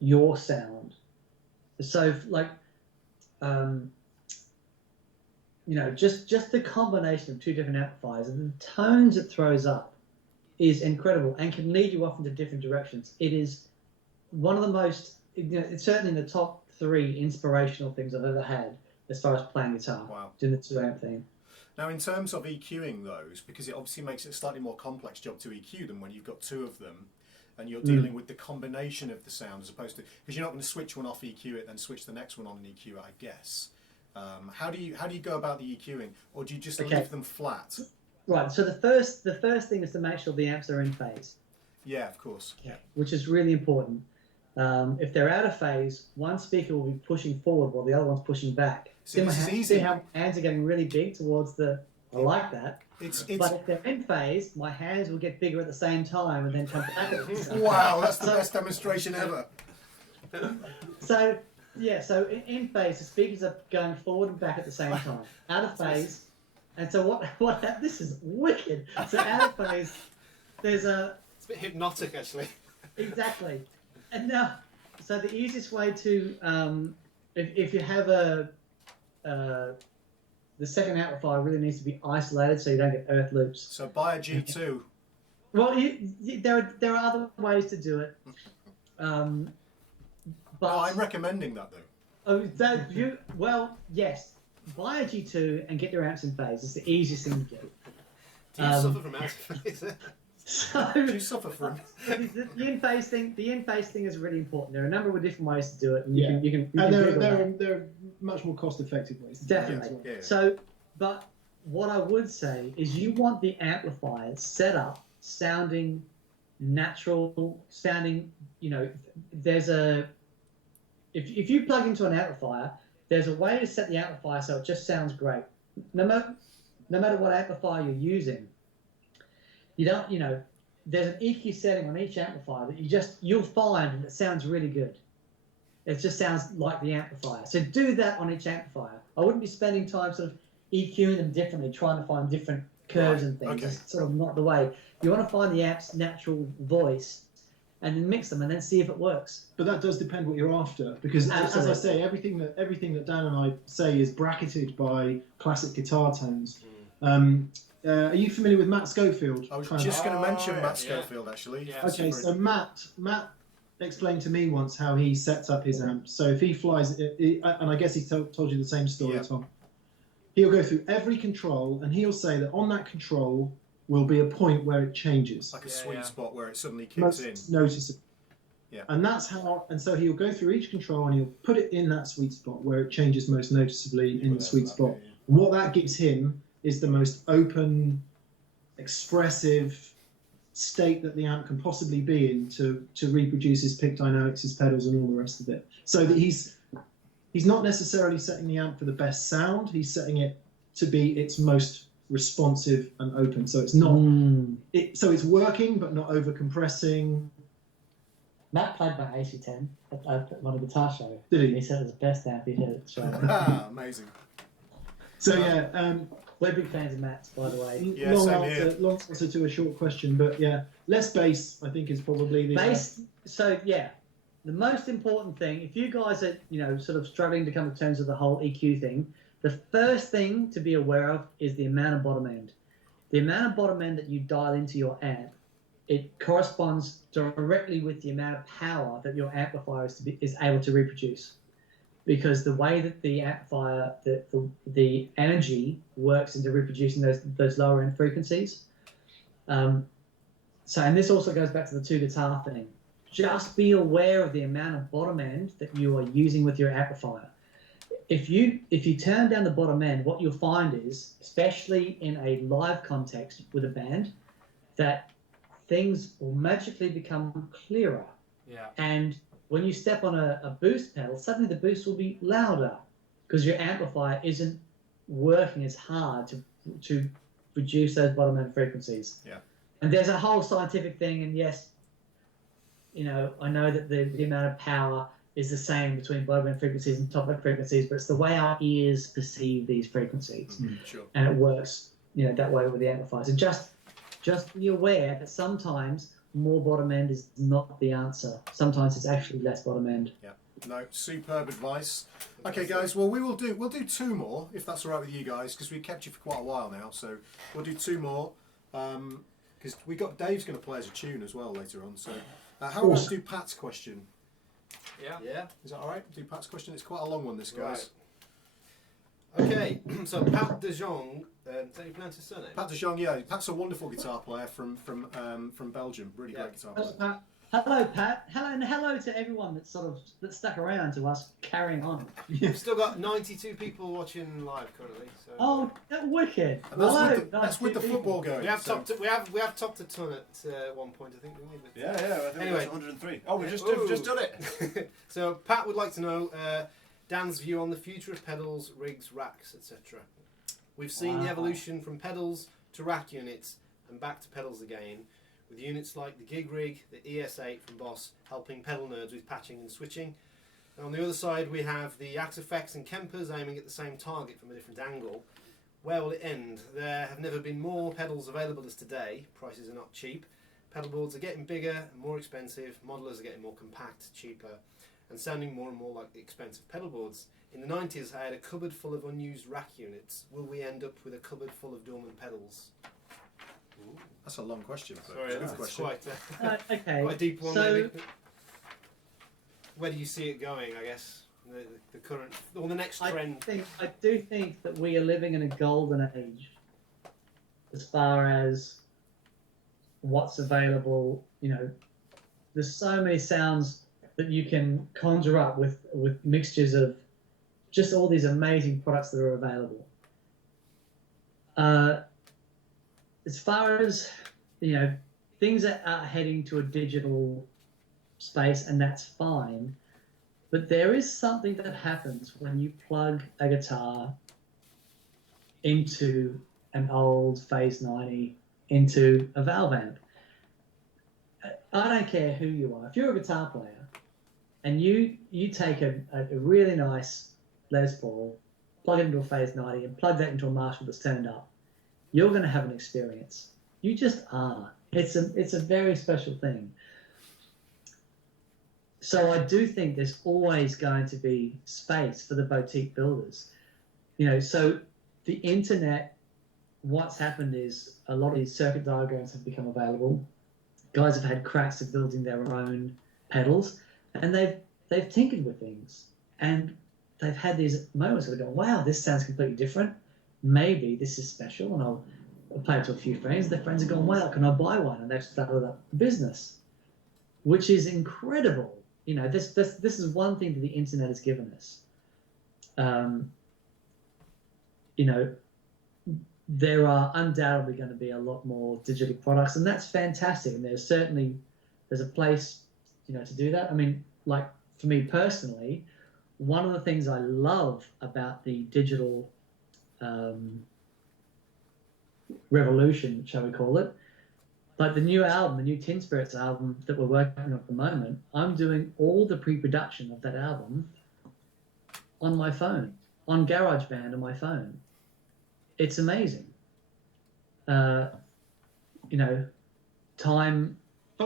your sound. So like, just the combination of 2 different amplifiers and the tones it throws up is incredible and can lead you off into different directions. It is one of the most, it's certainly in the top 3 inspirational things I've ever had as far as playing guitar. Wow. Doing the 2 amp thing. Now, in terms of EQing those, because it obviously makes it a slightly more complex job to EQ them when you've got 2 of them, and you're dealing with the combination of the sound as opposed to, because you're not going to switch one off, EQ it, then switch the next one on and EQ it, I guess. How do you go about the EQing, or do you just leave them flat? Right. So the first thing is to make sure the amps are in phase. Yeah, of course. Yeah. Which is really important. If they're out of phase, one speaker will be pushing forward while the other one's pushing back. See, this is easy. See how my hands are getting really big towards the. I like that. It's But if they're in phase, my hands will get bigger at the same time and then come back at the same time. wow, that's the best demonstration ever. So in phase, the speakers are going forward and back at the same time. Out of phase, and so what? This is wicked. So out of phase, there's a. It's a bit hypnotic, actually. Exactly. And now, so the easiest way to, if you have the second amplifier really needs to be isolated so you don't get earth loops. So buy a G2. Well, there are other ways to do it. But I'm recommending that though. Well, yes. Buy a G2 and get your amps in phase. It's the easiest thing to do. Do you suffer from asthma? So Do you suffer from? the in phase thing is really important. There are a number of different ways to do it, and Yeah. you can There are much more cost-effective ways. to do it as definitely. well. Yeah. So, but what I would say is you want the amplifiers set up sounding natural, sounding. There's a if you plug into an amplifier, there's a way to set the amplifier so it just sounds great. No matter what amplifier you're using. There's an EQ setting on each amplifier that you'll find that it sounds really good. It just sounds like the amplifier. So do that on each amplifier. I wouldn't be spending time sort of EQing them differently, trying to find different curves and things. Okay. It's sort of not the way. You want to find the amp's natural voice and then mix them and then see if it works. But that does depend what you're after, because as I Absolutely. say, everything that Dan and I say is bracketed by classic guitar tones. Are you familiar with Matt Schofield? I was Kind of- just going to mention yeah, Matt yeah. Schofield actually. Yeah. Okay, so Matt explained to me once how he sets up his amp. So if he flies, and I guess he told you the same story, Yeah. Tom. He'll go through every control, and he'll say that on that control will be a point where it changes. like a Yeah, sweet yeah. spot where it suddenly kicks Most in. noticeable. Yeah. And that's how. And so he'll go through each control, and he'll put it in that sweet spot where it changes most noticeably in the sweet spot. And what that gives him is the most open, expressive state that the amp can possibly be in to reproduce his pick dynamics, his pedals, and all the rest of it. So that he's not necessarily setting the amp for the best sound. He's setting it to be its most responsive and open. So it's not. So it's working, but not over compressing. Matt played my AC10 at one of the guitar show. Did he? He said it was the best amp he'd heard at the show. Ah, amazing. So yeah. We're big fans of Matt's, by the way. Yeah, long same answer, here. long answer to a short question, but yeah, less bass I think is probably the Bass. So yeah, the most important thing, if you guys are sort of struggling to come to terms with the whole EQ thing, the first thing to be aware of is the amount of bottom end. The amount of bottom end that you dial into your amp, it corresponds directly with the amount of power that your amplifier is able to reproduce. because the way that the amplifier, the energy works into reproducing those lower end frequencies. So, and this also goes back to the two guitar thing. Just be aware of the amount of bottom end that you are using with your amplifier. If you turn down the bottom end, what you'll find is, especially in a live context with a band, that things will magically become clearer. Yeah. And when you step on a boost pedal, suddenly the boost will be louder because your amplifier isn't working as hard to reduce those bottom end frequencies. Yeah. And there's a whole scientific thing, and yes, you know, I know that the amount of power is the same between bottom end frequencies and top end frequencies, but it's the way our ears perceive these frequencies. Sure. And it works, you know, that way with the amplifiers. And just be aware that sometimes more bottom end is not the answer. Sometimes it's actually less bottom end. Yeah. No, superb advice. Okay, guys. Well, we'll do two more if that's all right with you guys, because we've kept you for quite a while now. So we'll do two more because we got Dave's going to play us a tune as well later on. So how about do Pat's question? Yeah. Yeah. Is that all right? Do Pat's question. It's quite a long one, this guys. Right. Okay, so Pat De Jong, is that how you pronounce his surname? Pat De Jong, yeah. Pat's a wonderful guitar player from Belgium. Really great guitar player. Hello, Pat. Hello, and hello to everyone that stuck around to us carrying on. We've still got 92 people watching live currently. So. Oh, wicked! And that's with the football going. We have topped a ton at one point, I think, didn't we? But, Yeah, I think Anyway. it was 103. Oh, we just done it. So Pat would like to know Dan's view on the future of pedals, rigs, racks, etc. We've seen the evolution from pedals to rack units and back to pedals again, with units like the Gig Rig, the ES8 from Boss helping pedal nerds with patching and switching. And on the other side we have the Axefx and Kempers aiming at the same target from a different angle. Where will it end? There have never been more pedals available as today. Prices are not cheap. Pedal boards are getting bigger and more expensive. Modelers are getting more compact, cheaper, and sounding more and more like the expensive pedal boards. In the 90s I had a cupboard full of unused rack units. Will we end up with a cupboard full of dormant pedals? That's a long question. But Sorry, it's a good it's question. quite Okay. quite a deep one. So- Maybe. Where do you see it going? I guess the current or the next trend. I do think that we are living in a golden age as far as what's available. You know, there's so many sounds that you can conjure up with mixtures of just all these amazing products that are available. As far as, you know, things are heading to a digital space, and that's fine. But there is something that happens when you plug a guitar into an old Phase 90, into a valve amp. I don't care who you are. If you're a guitar player and you take a really nice Les Paul, plug it into a Phase 90 and plug that into a Marshall that's turned up, you're going to have an experience. You just are. It's a very special thing. So I do think there's always going to be space for the boutique builders. You know, so the internet, what's happened is a lot of these circuit diagrams have become available. Guys have had cracks at building their own pedals, and they've tinkered with things, and they've had these moments where they go, wow, this sounds completely different. Maybe this is special, and I'll play it to a few friends. Their friends have gone, wow, can I buy one? And they've started up a business, which is incredible. You know, this is one thing that the internet has given us. You know, there are undoubtedly going to be a lot more digital products, and that's fantastic. And there's a place, you know, to do that. I mean, like for me personally, one of the things I love about the digital revolution, shall we call it, like the new album, the new Tin Spirits album that we're working on at the moment, I'm doing all the pre-production of that album on my phone, on GarageBand on my phone. It's amazing. You know, time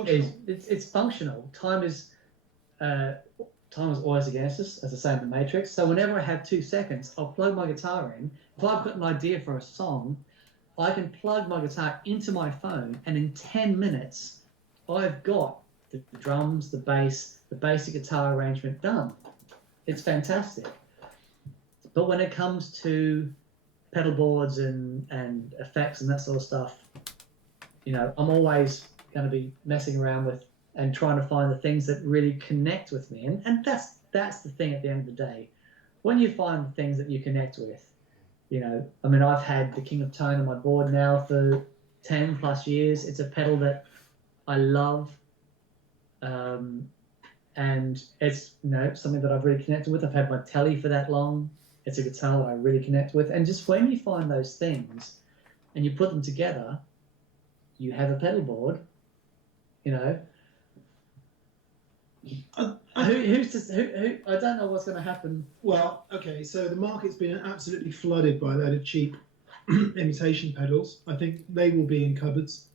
is it's functional. Time is always against us, as I say in the Matrix. So whenever I have 2 seconds, I'll plug my guitar in. If I've got an idea for a song, I can plug my guitar into my phone, and in 10 minutes, I've got the drums, the bass, the basic guitar arrangement done. it's fantastic. But when it comes to pedal boards and effects and that sort of stuff, you know, I'm always going to be messing around with and trying to find the things that really connect with me. And that's the thing at the end of the day. When you find the things that you connect with, you know, I mean, I've had the King of Tone on my board now for 10 plus years. It's a pedal that I love. And it's, you know, something that I've really connected with. I've had my Telly for that long. It's a guitar that I really connect with. And just when you find those things and you put them together, you have a pedal board, you know. Who I don't know what's going to happen. Well, okay, so the market's been absolutely flooded by a load of cheap imitation pedals. I think they will be in cupboards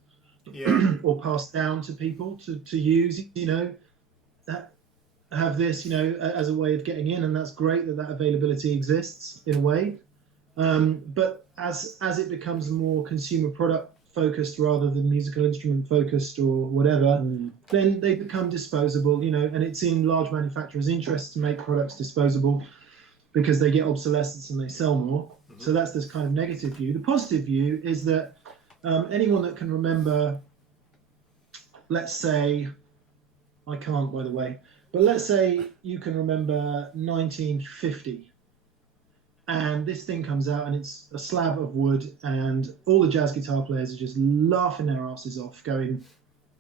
or passed down to people to use, you know, that have this, you know, as a way of getting in, and that's great that availability exists in a way. But as it becomes more consumer product focused rather than musical instrument focused or whatever, then they become disposable, you know, and it's in large manufacturers' interest to make products disposable because they get obsolescence and they sell more. So that's this kind of negative view. The positive view is that anyone that can remember, let's say, I can't, by the way, but let's say you can remember 1950. And this thing comes out and it's a slab of wood and all the jazz guitar players are just laughing their asses off going,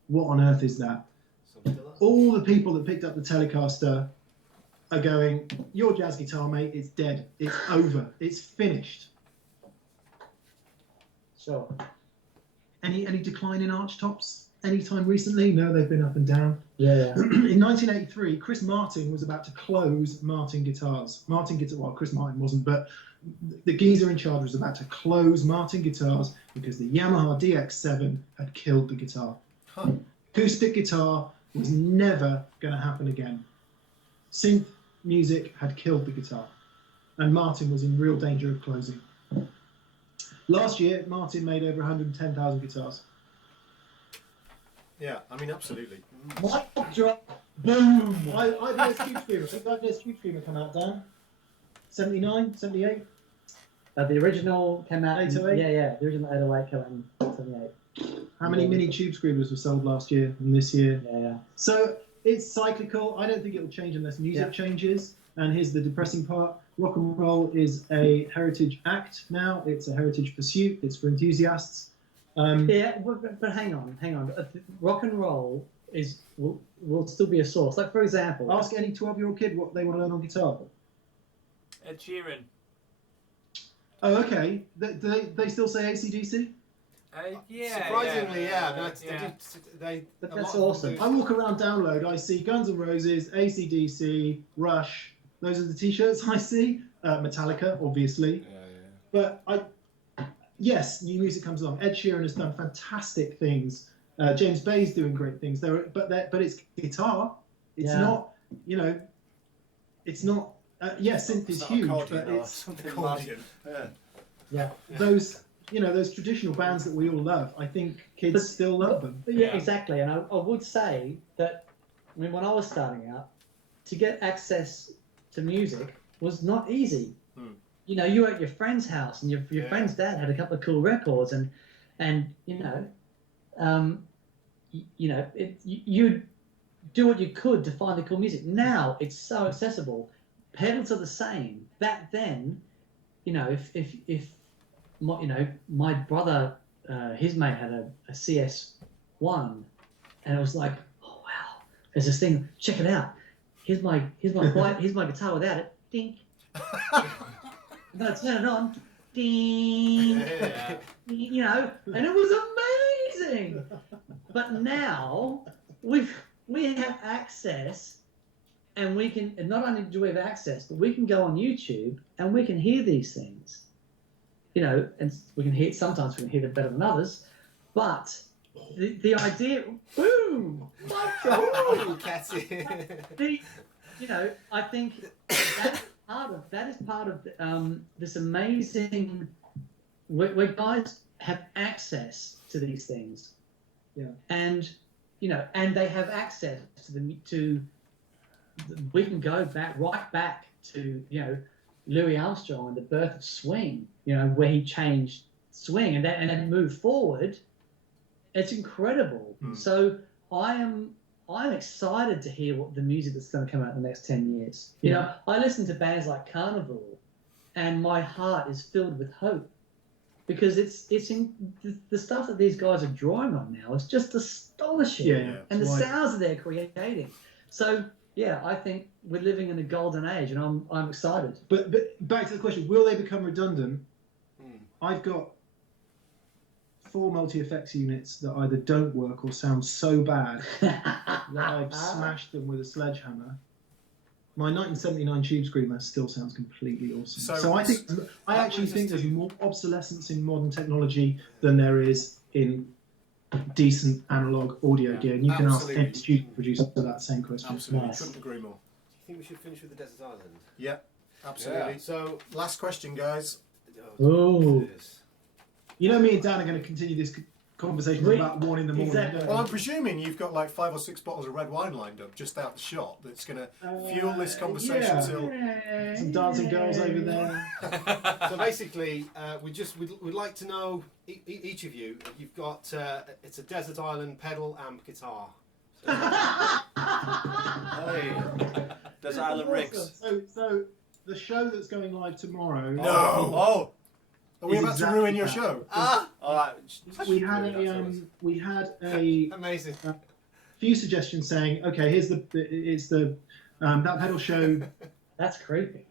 what on earth is that? All the people that picked up the Telecaster are going, your jazz guitar, mate, it's dead. It's over. It's finished. Sure. Any decline in arch tops anytime recently? No, they've been up and down. Yeah. In 1983, Chris Martin was about to close Martin Guitars. Well, Chris Martin wasn't, but the geezer in charge was about to close Martin Guitars because the Yamaha DX7 had killed the guitar. Acoustic guitar was never going to happen again. Synth music had killed the guitar, and Martin was in real danger of closing. Last year, Martin made over 110,000 guitars. Yeah, I mean, absolutely. Mic drop. Boom. I've heard Tube Screamer. I think I've heard Tube Screamer come out, Dan. 79, 78? The original came out. 808? Yeah. The original 808 came out in 78. How many mini Tube Screamers were sold last year and this year? Yeah. So it's cyclical. I don't think it will change unless music changes. And here's the depressing part. Rock and roll is a heritage act now. It's a heritage pursuit. It's for enthusiasts. But hang on. Rock and roll will still be a source. Like, for example, ask any 12-year-old kid what they want to learn on guitar. Ed Sheeran. Oh, okay. They still say AC/DC? Yeah. Surprisingly, yeah. But that's awesome. I walk around Download, I see Guns N' Roses, AC/DC, Rush. Those are the T-shirts I see. Metallica, obviously. But yes, new music comes along. Ed Sheeran has done fantastic things. James Bay's doing great things. But it's guitar. It's not, you know, it's not. Synth is huge, but it's Accordion. those, you know, those traditional bands that we all love. I think kids still love them. Yeah, exactly. And I would say that, I mean, when I was starting out, to get access to music was not easy. You know, you were at your friend's house and your friend's dad had a couple of cool records and you'd do what you could to find the cool music. Now it's so accessible. Pedals are the same. Back then, you know, if my brother, his mate had a CS1, and it was like, oh wow, there's this thing. Check it out. Here's my guitar without it. Ding. I'm gonna turn it on. Ding. Yeah. You know, and it was amazing. But now we have access, and we can, and not only do we have access, but we can go on YouTube and we can hear these things. You know, and we can hear, sometimes we can hear them better than others, but the idea, boom, you know, I think that is part of this amazing, where guys have access to these things, and you know, and they have access to we can go right back to Louis Armstrong and the birth of swing. Where he changed swing and then move forward. It's incredible. So I'm excited to hear what the music that's going to come out in the next 10 years. I listen to bands like Carnival, and my heart is filled with hope because it's in the stuff that these guys are drawing on now. It's just astonishing, and the sounds that they're creating. So yeah, I think we're living in a golden age, and I'm excited. But back to the question: will they become redundant? I've got 4 multi-effects units that either don't work or sound so bad that I've smashed them with a sledgehammer. My 1979 Tube Screamer still sounds completely awesome. So I actually think there's more obsolescence in modern technology than there is in decent analog audio gear. And you can ask any studio producer that same question. Absolutely, couldn't agree more. Do you think we should finish with the Desert Island? Yeah, absolutely. Yeah. So last question, guys. Oh. You know, me and Dan are going to continue this conversation about 1 in the morning. Exactly. Well, I'm presuming you've got like 5 or 6 bottles of red wine lined up just out the shot that's going to fuel this conversation till... Some dancing girls over there. So basically, we'd like to know each of you. You've got it's a Desert Island pedal amp guitar. Hey, Desert Island rigs. So the show that's going live tomorrow. No! Oh! Are we It's about to exactly ruin your that. show? All right. We had a Amazing. few suggestions saying, okay, here's the that pedal show. That's creepy.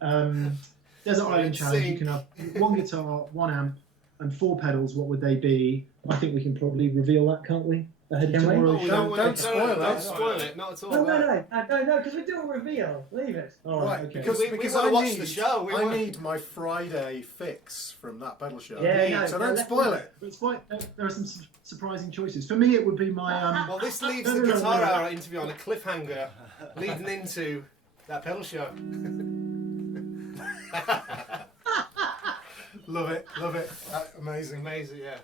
Desert Island Challenge. You can have 1 guitar, 1 amp, and 4 pedals. What would they be? I think we can probably reveal that, can't we? Ahead of Can we? tomorrow's show. Don't spoil it. Don't spoil it. Not at all. No, because we do a reveal. Leave it. All Right, right, okay. because We because wanna I watch need, the show. We I wanna- need my Friday fix from that pedal show. Yeah, no, so no, don't let- spoil it. It's quite, there are some surprising choices. For me, it would be my Well, this leaves No, the no, no, Guitar no. Hour interview on a cliffhanger, leading into that pedal show. Love it. Amazing. Amazing, yeah.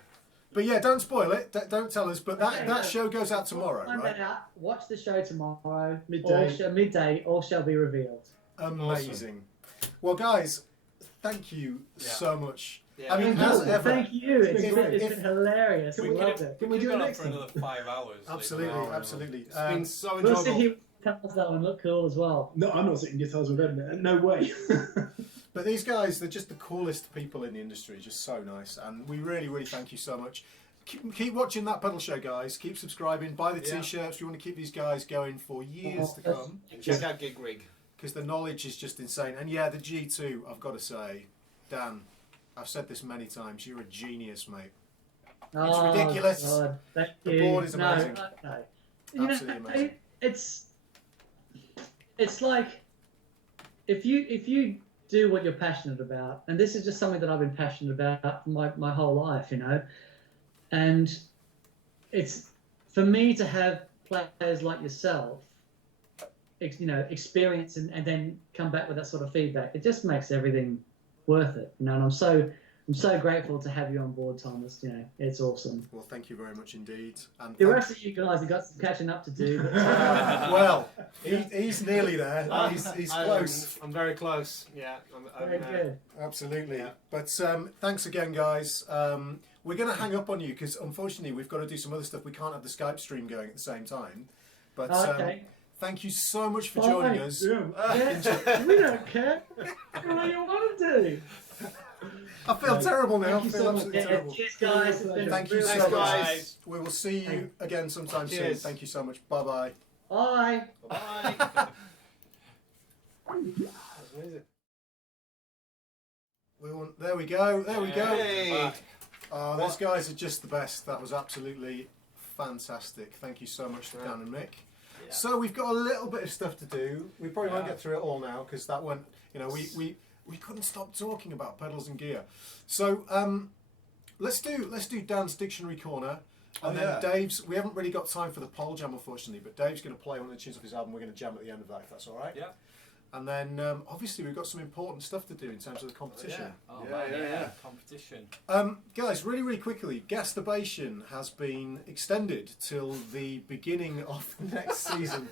But yeah, don't spoil it. Don't tell us. But Okay, that show goes out tomorrow, Find right? that out. Watch the show tomorrow. Midday. Midday. All shall be revealed. Amazing. Well, guys, thank you so much. Yeah. I mean, Thank as you. ever. Thank you. It's If- been if- hilarious. We We could loved have, it. Can we do it gone on next for time? another 5 hours. Absolutely, later on. absolutely. It's been so We'll sit enjoyable. here with guitars though and look cool as well. No, I'm not sitting guitars with them. No way. But these guys, they're just the coolest people in the industry. Just so nice, and we really, really thank you so much. Keep watching that pedal show, guys. Keep subscribing. Buy the Yeah. t-shirts. We want to keep these guys going for years to come Check out Gig Rig. because the knowledge is just insane. And yeah, the G2. I've got to say, Dan, I've said this many times. You're a genius, mate. Oh, ridiculous. God, thank The you. board is amazing. No. You know, Absolutely amazing. It's like if you do what you're passionate about, and this is just something that I've been passionate about for my whole life, and it's for me to have players like yourself, experience and then come back with that sort of feedback. It just makes everything worth it, and I'm so grateful to have you on board, Thomas. It's awesome. Well, thank you very much indeed. And The rest of you guys have got some catching up to do. But, well, he's nearly there. He's close. I'm very close. Yeah. very good. Absolutely. Yeah. But thanks again, guys. We're going to hang up on you because unfortunately we've got to do some other stuff. We can't have the Skype stream going at the same time. But Okay. thank you so much for joining us. Yeah, we don't care. What do you want to do? I feel terrible now. I Thank you feel so absolutely Yeah, terrible. cheers, guys. It's been Thank you really so Thanks, much. guys. We will see you again sometime soon. Cheers. Thank you so much. Bye-bye. Bye. Bye. That's amazing. There we go. There we go. Hey. Oh, those guys are just the best. That was absolutely fantastic. Thank you so much to Dan and Mick. Yeah. So we've got a little bit of stuff to do. We probably won't get through it all now because that went. We couldn't stop talking about pedals and gear. So let's do Dan's Dictionary Corner. And then Dave's. We haven't really got time for the poll jam, unfortunately, but Dave's going to play one of the tunes of his album. We're going to jam at the end of that, if that's all right. Yeah. And then obviously we've got some important stuff to do in terms of the competition. Oh, Yeah, man, yeah, yeah. competition. Guys, really, really quickly, Gasturbation has been extended till the beginning of the next season.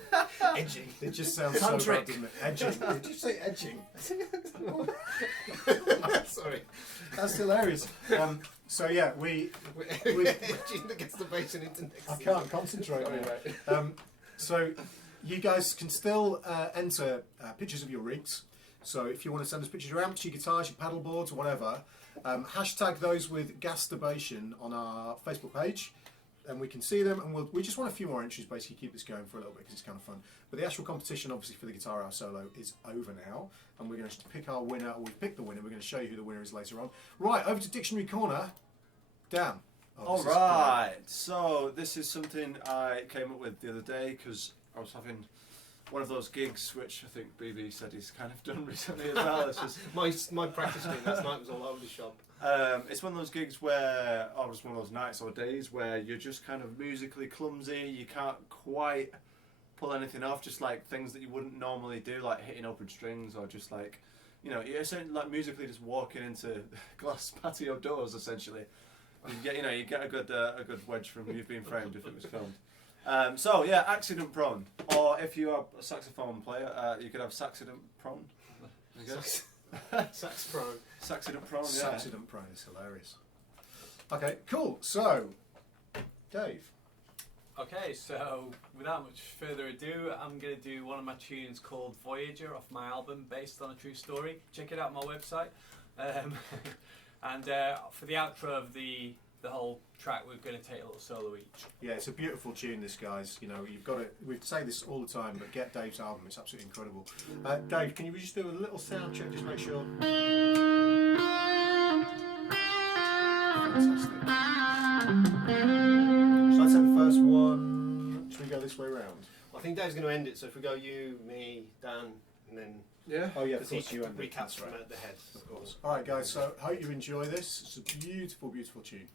Edging. It just sounds so Tantric. bad, doesn't it? Edging. Did you say edging? Sorry. That's hilarious. So yeah, we Edging the Gasturbation into next I season. can't concentrate on Right, it. right. So you guys can still enter pictures of your rigs. So if you want to send us pictures of your amps, your guitars, your pedal boards, whatever, hashtag those with Gasturbation on our Facebook page, and we can see them. And we just want a few more entries, basically keep this going for a little bit because it's kind of fun. But the actual competition, obviously, for the Guitar Hour solo is over now, and we're going to pick our winner. Or we've picked the winner. We're going to show you who the winner is later on. Right, over to Dictionary Corner. Dan. Oh, All this is right. So this is something I came up with the other day because I was having one of those gigs, which I think BB said he's kind of done recently as well. It's just My practice room last night was all over the shop. it's one of those gigs where, or just one of those nights or days where you're just kind of musically clumsy. You can't quite pull anything off. Just like things that you wouldn't normally do, like hitting open strings or just like, you know, you're essentially like musically just walking into glass patio doors. Essentially, you get a good wedge from you being framed if it was filmed. So yeah, accident prone, or if you are a saxophone player, you could have saxident prone. I guess. Sax Pro. Saxident prone, yeah. Accident prone is hilarious. Okay, cool. So, Dave. Okay, so without much further ado, I'm going to do one of my tunes called Voyager off my album based on a true story. Check it out on my website. And for the outro of the whole track, we're going to take a little solo each. Yeah, it's a beautiful tune, this, guys. You know, you've got to, we say this all the time, but get Dave's album, it's absolutely incredible. Dave, can you just do a little sound check, just make sure? Fantastic. Shall I take the first one? Should we go this way round? I think Dave's going to end it, so if we go you, me, Dan, and then Yeah. Oh yeah, of because course he you end it. recaps That's from right. the head. Of course. All right, guys. So hope you enjoy this. It's a beautiful, beautiful tune.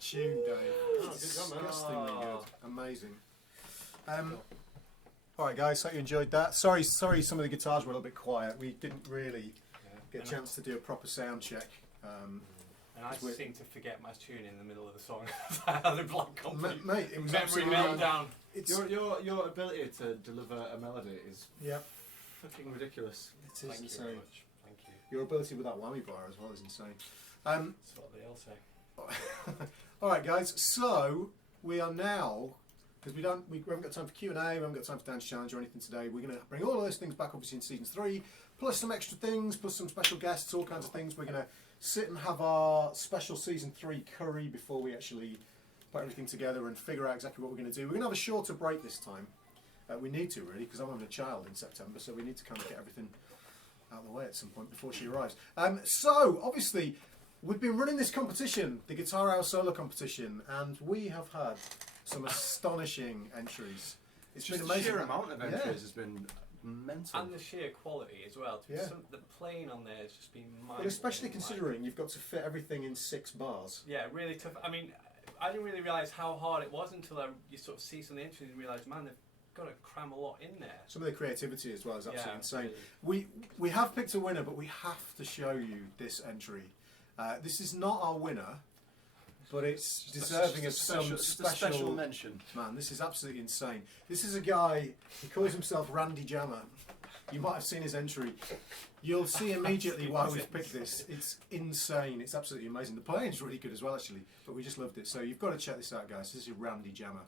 tune, Dave. Oh, It's good job, man. disgustingly good. Amazing. All right, guys. Hope you enjoyed that. Sorry. Some of the guitars were a little bit quiet. We didn't really get a chance to do a proper sound check. And I seem to forget my tune in the middle of the song. I had a blank complete Mate, it was memory absolutely meltdown. It's Your ability to deliver a melody is yeah. fucking ridiculous. It is Thank you insane. very much. Thank you. Your ability with that whammy bar as well is insane. That's what they all say. All right, guys. So we are now, because we haven't got time for Q&A, we haven't got time for Dance Challenge or anything today. We're going to bring all of those things back, obviously, in season 3, plus some extra things, plus some special guests, all kinds of things. We're going to sit and have our special season 3 curry before we actually put everything together and figure out exactly what we're going to do. We're going to have a shorter break this time. We need to, really, because I'm having a child in September, so we need to kind of get everything out of the way at some point before she arrives. So, obviously, we've been running this competition, the Guitar Hour Solo competition, and we have had some astonishing entries. It's Just been the amazing. sheer amount of entries Yeah. has been mental. And the sheer quality as well. Yeah. The playing on there has just been mind. But especially considering you've got to fit everything in 6 bars. Yeah, really tough. I mean, I didn't really realise how hard it was until you sort of see some of the entries and realise, man, they've got to cram a lot in there. Some of the creativity as well is absolutely Yeah, insane. really. We have picked a winner, but we have to show you this entry. This is not our winner, but it's deserving of some special mention. Man, this is absolutely insane. This is a guy, he calls himself Randy Jammer. You might have seen his entry. You'll see immediately why we've picked this. It's insane. It's absolutely amazing. The playing's really good as well, actually, but we just loved it. So you've got to check this out, guys. This is Randy Jammer.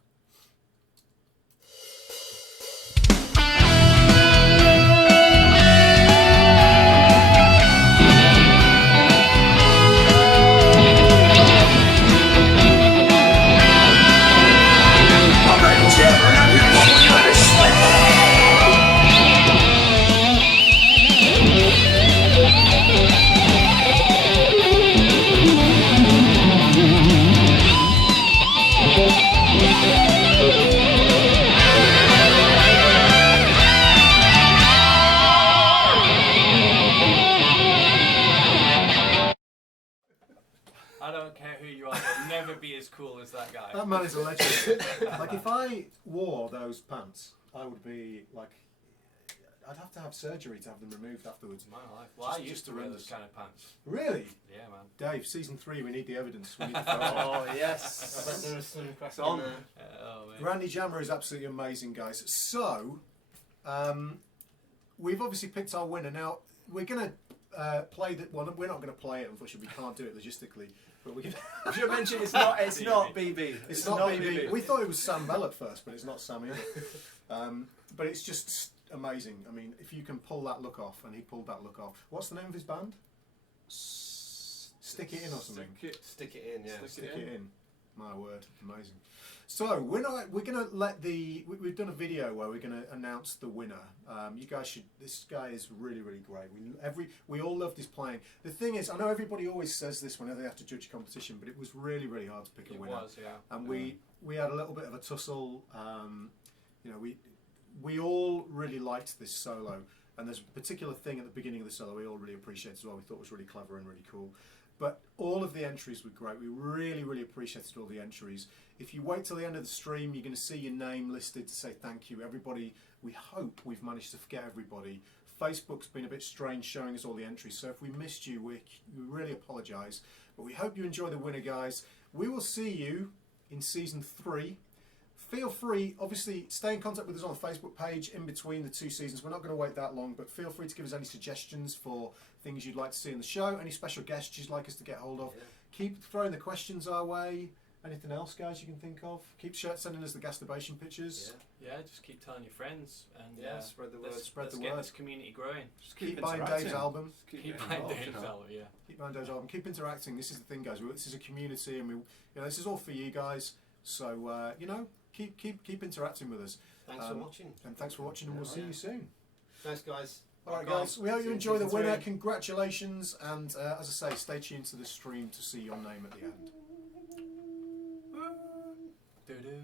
I don't care who you are, you'll never be as cool as that guy. That man is a legend. Like, if I wore those pants, I would be like, I'd have to have surgery to have them removed afterwards. My life. Well, I Just used to wear those kind of pants. Really? Yeah, man. Dave, season 3, we need the evidence. We need the photos. Oh I bet yes. there was some crack It's on. in there. Oh, man. Randy Jammer is absolutely amazing, guys. So, we've obviously picked our winner. Now, we're going to play that one. We're not going to play it, unfortunately. We can't do it logistically. But we can. I should mention it's not BB. It's not BB. We thought it was Sam Bell at first, but it's not Sam either. But it's just amazing. I mean, if you can pull that look off, and he pulled that look off. What's the name of his band? Stick It In or something? Stick it in, yeah. Stick It In. My word, amazing. So we're gonna let we've done a video where we're gonna announce the winner. You guys should. This guy is really great. We all loved his playing. The thing is, I know everybody always says this whenever they have to judge a competition, but it was really hard to pick a It winner. was, yeah. And we had a little bit of a tussle. You know, we all really liked this solo, and there's a particular thing at the beginning of the solo we all really appreciated as well. We thought was really clever and really cool. But all of the entries were great. We really appreciated all the entries. If you wait till the end of the stream, you're going to see your name listed to say thank you. Everybody, we hope we've managed to forget everybody. Facebook's been a bit strange showing us all the entries, so if we missed you, we really apologise. But we hope you enjoy the winner, guys. We will see you in season 3. Feel free, obviously, stay in contact with us on the Facebook page in between the 2 seasons. We're not going to wait that long, but feel free to give us any suggestions for things you'd like to see in the show, any special guests you'd like us to get hold of. Yeah. Keep throwing the questions our way. Anything else, guys, you can think of? Keep sending us the gasturbation pictures. Yeah, just keep telling your friends and Spread the word. Spread the get word. this community growing. Just Keep buying interacting. Dave's album. Just Keep getting buying involved, Dave's you know. album, yeah. Keep buying Dave's album. Keep interacting. This is the thing, guys. This is a community, and this is all for you guys. So keep interacting with us. Thanks for watching. And thanks for watching, and we'll see you soon. Thanks, guys. All right, Bye, guys. We hope you enjoy the Season winner. 3. Congratulations, and as I say, stay tuned to the stream to see your name at the end. Doo-doo.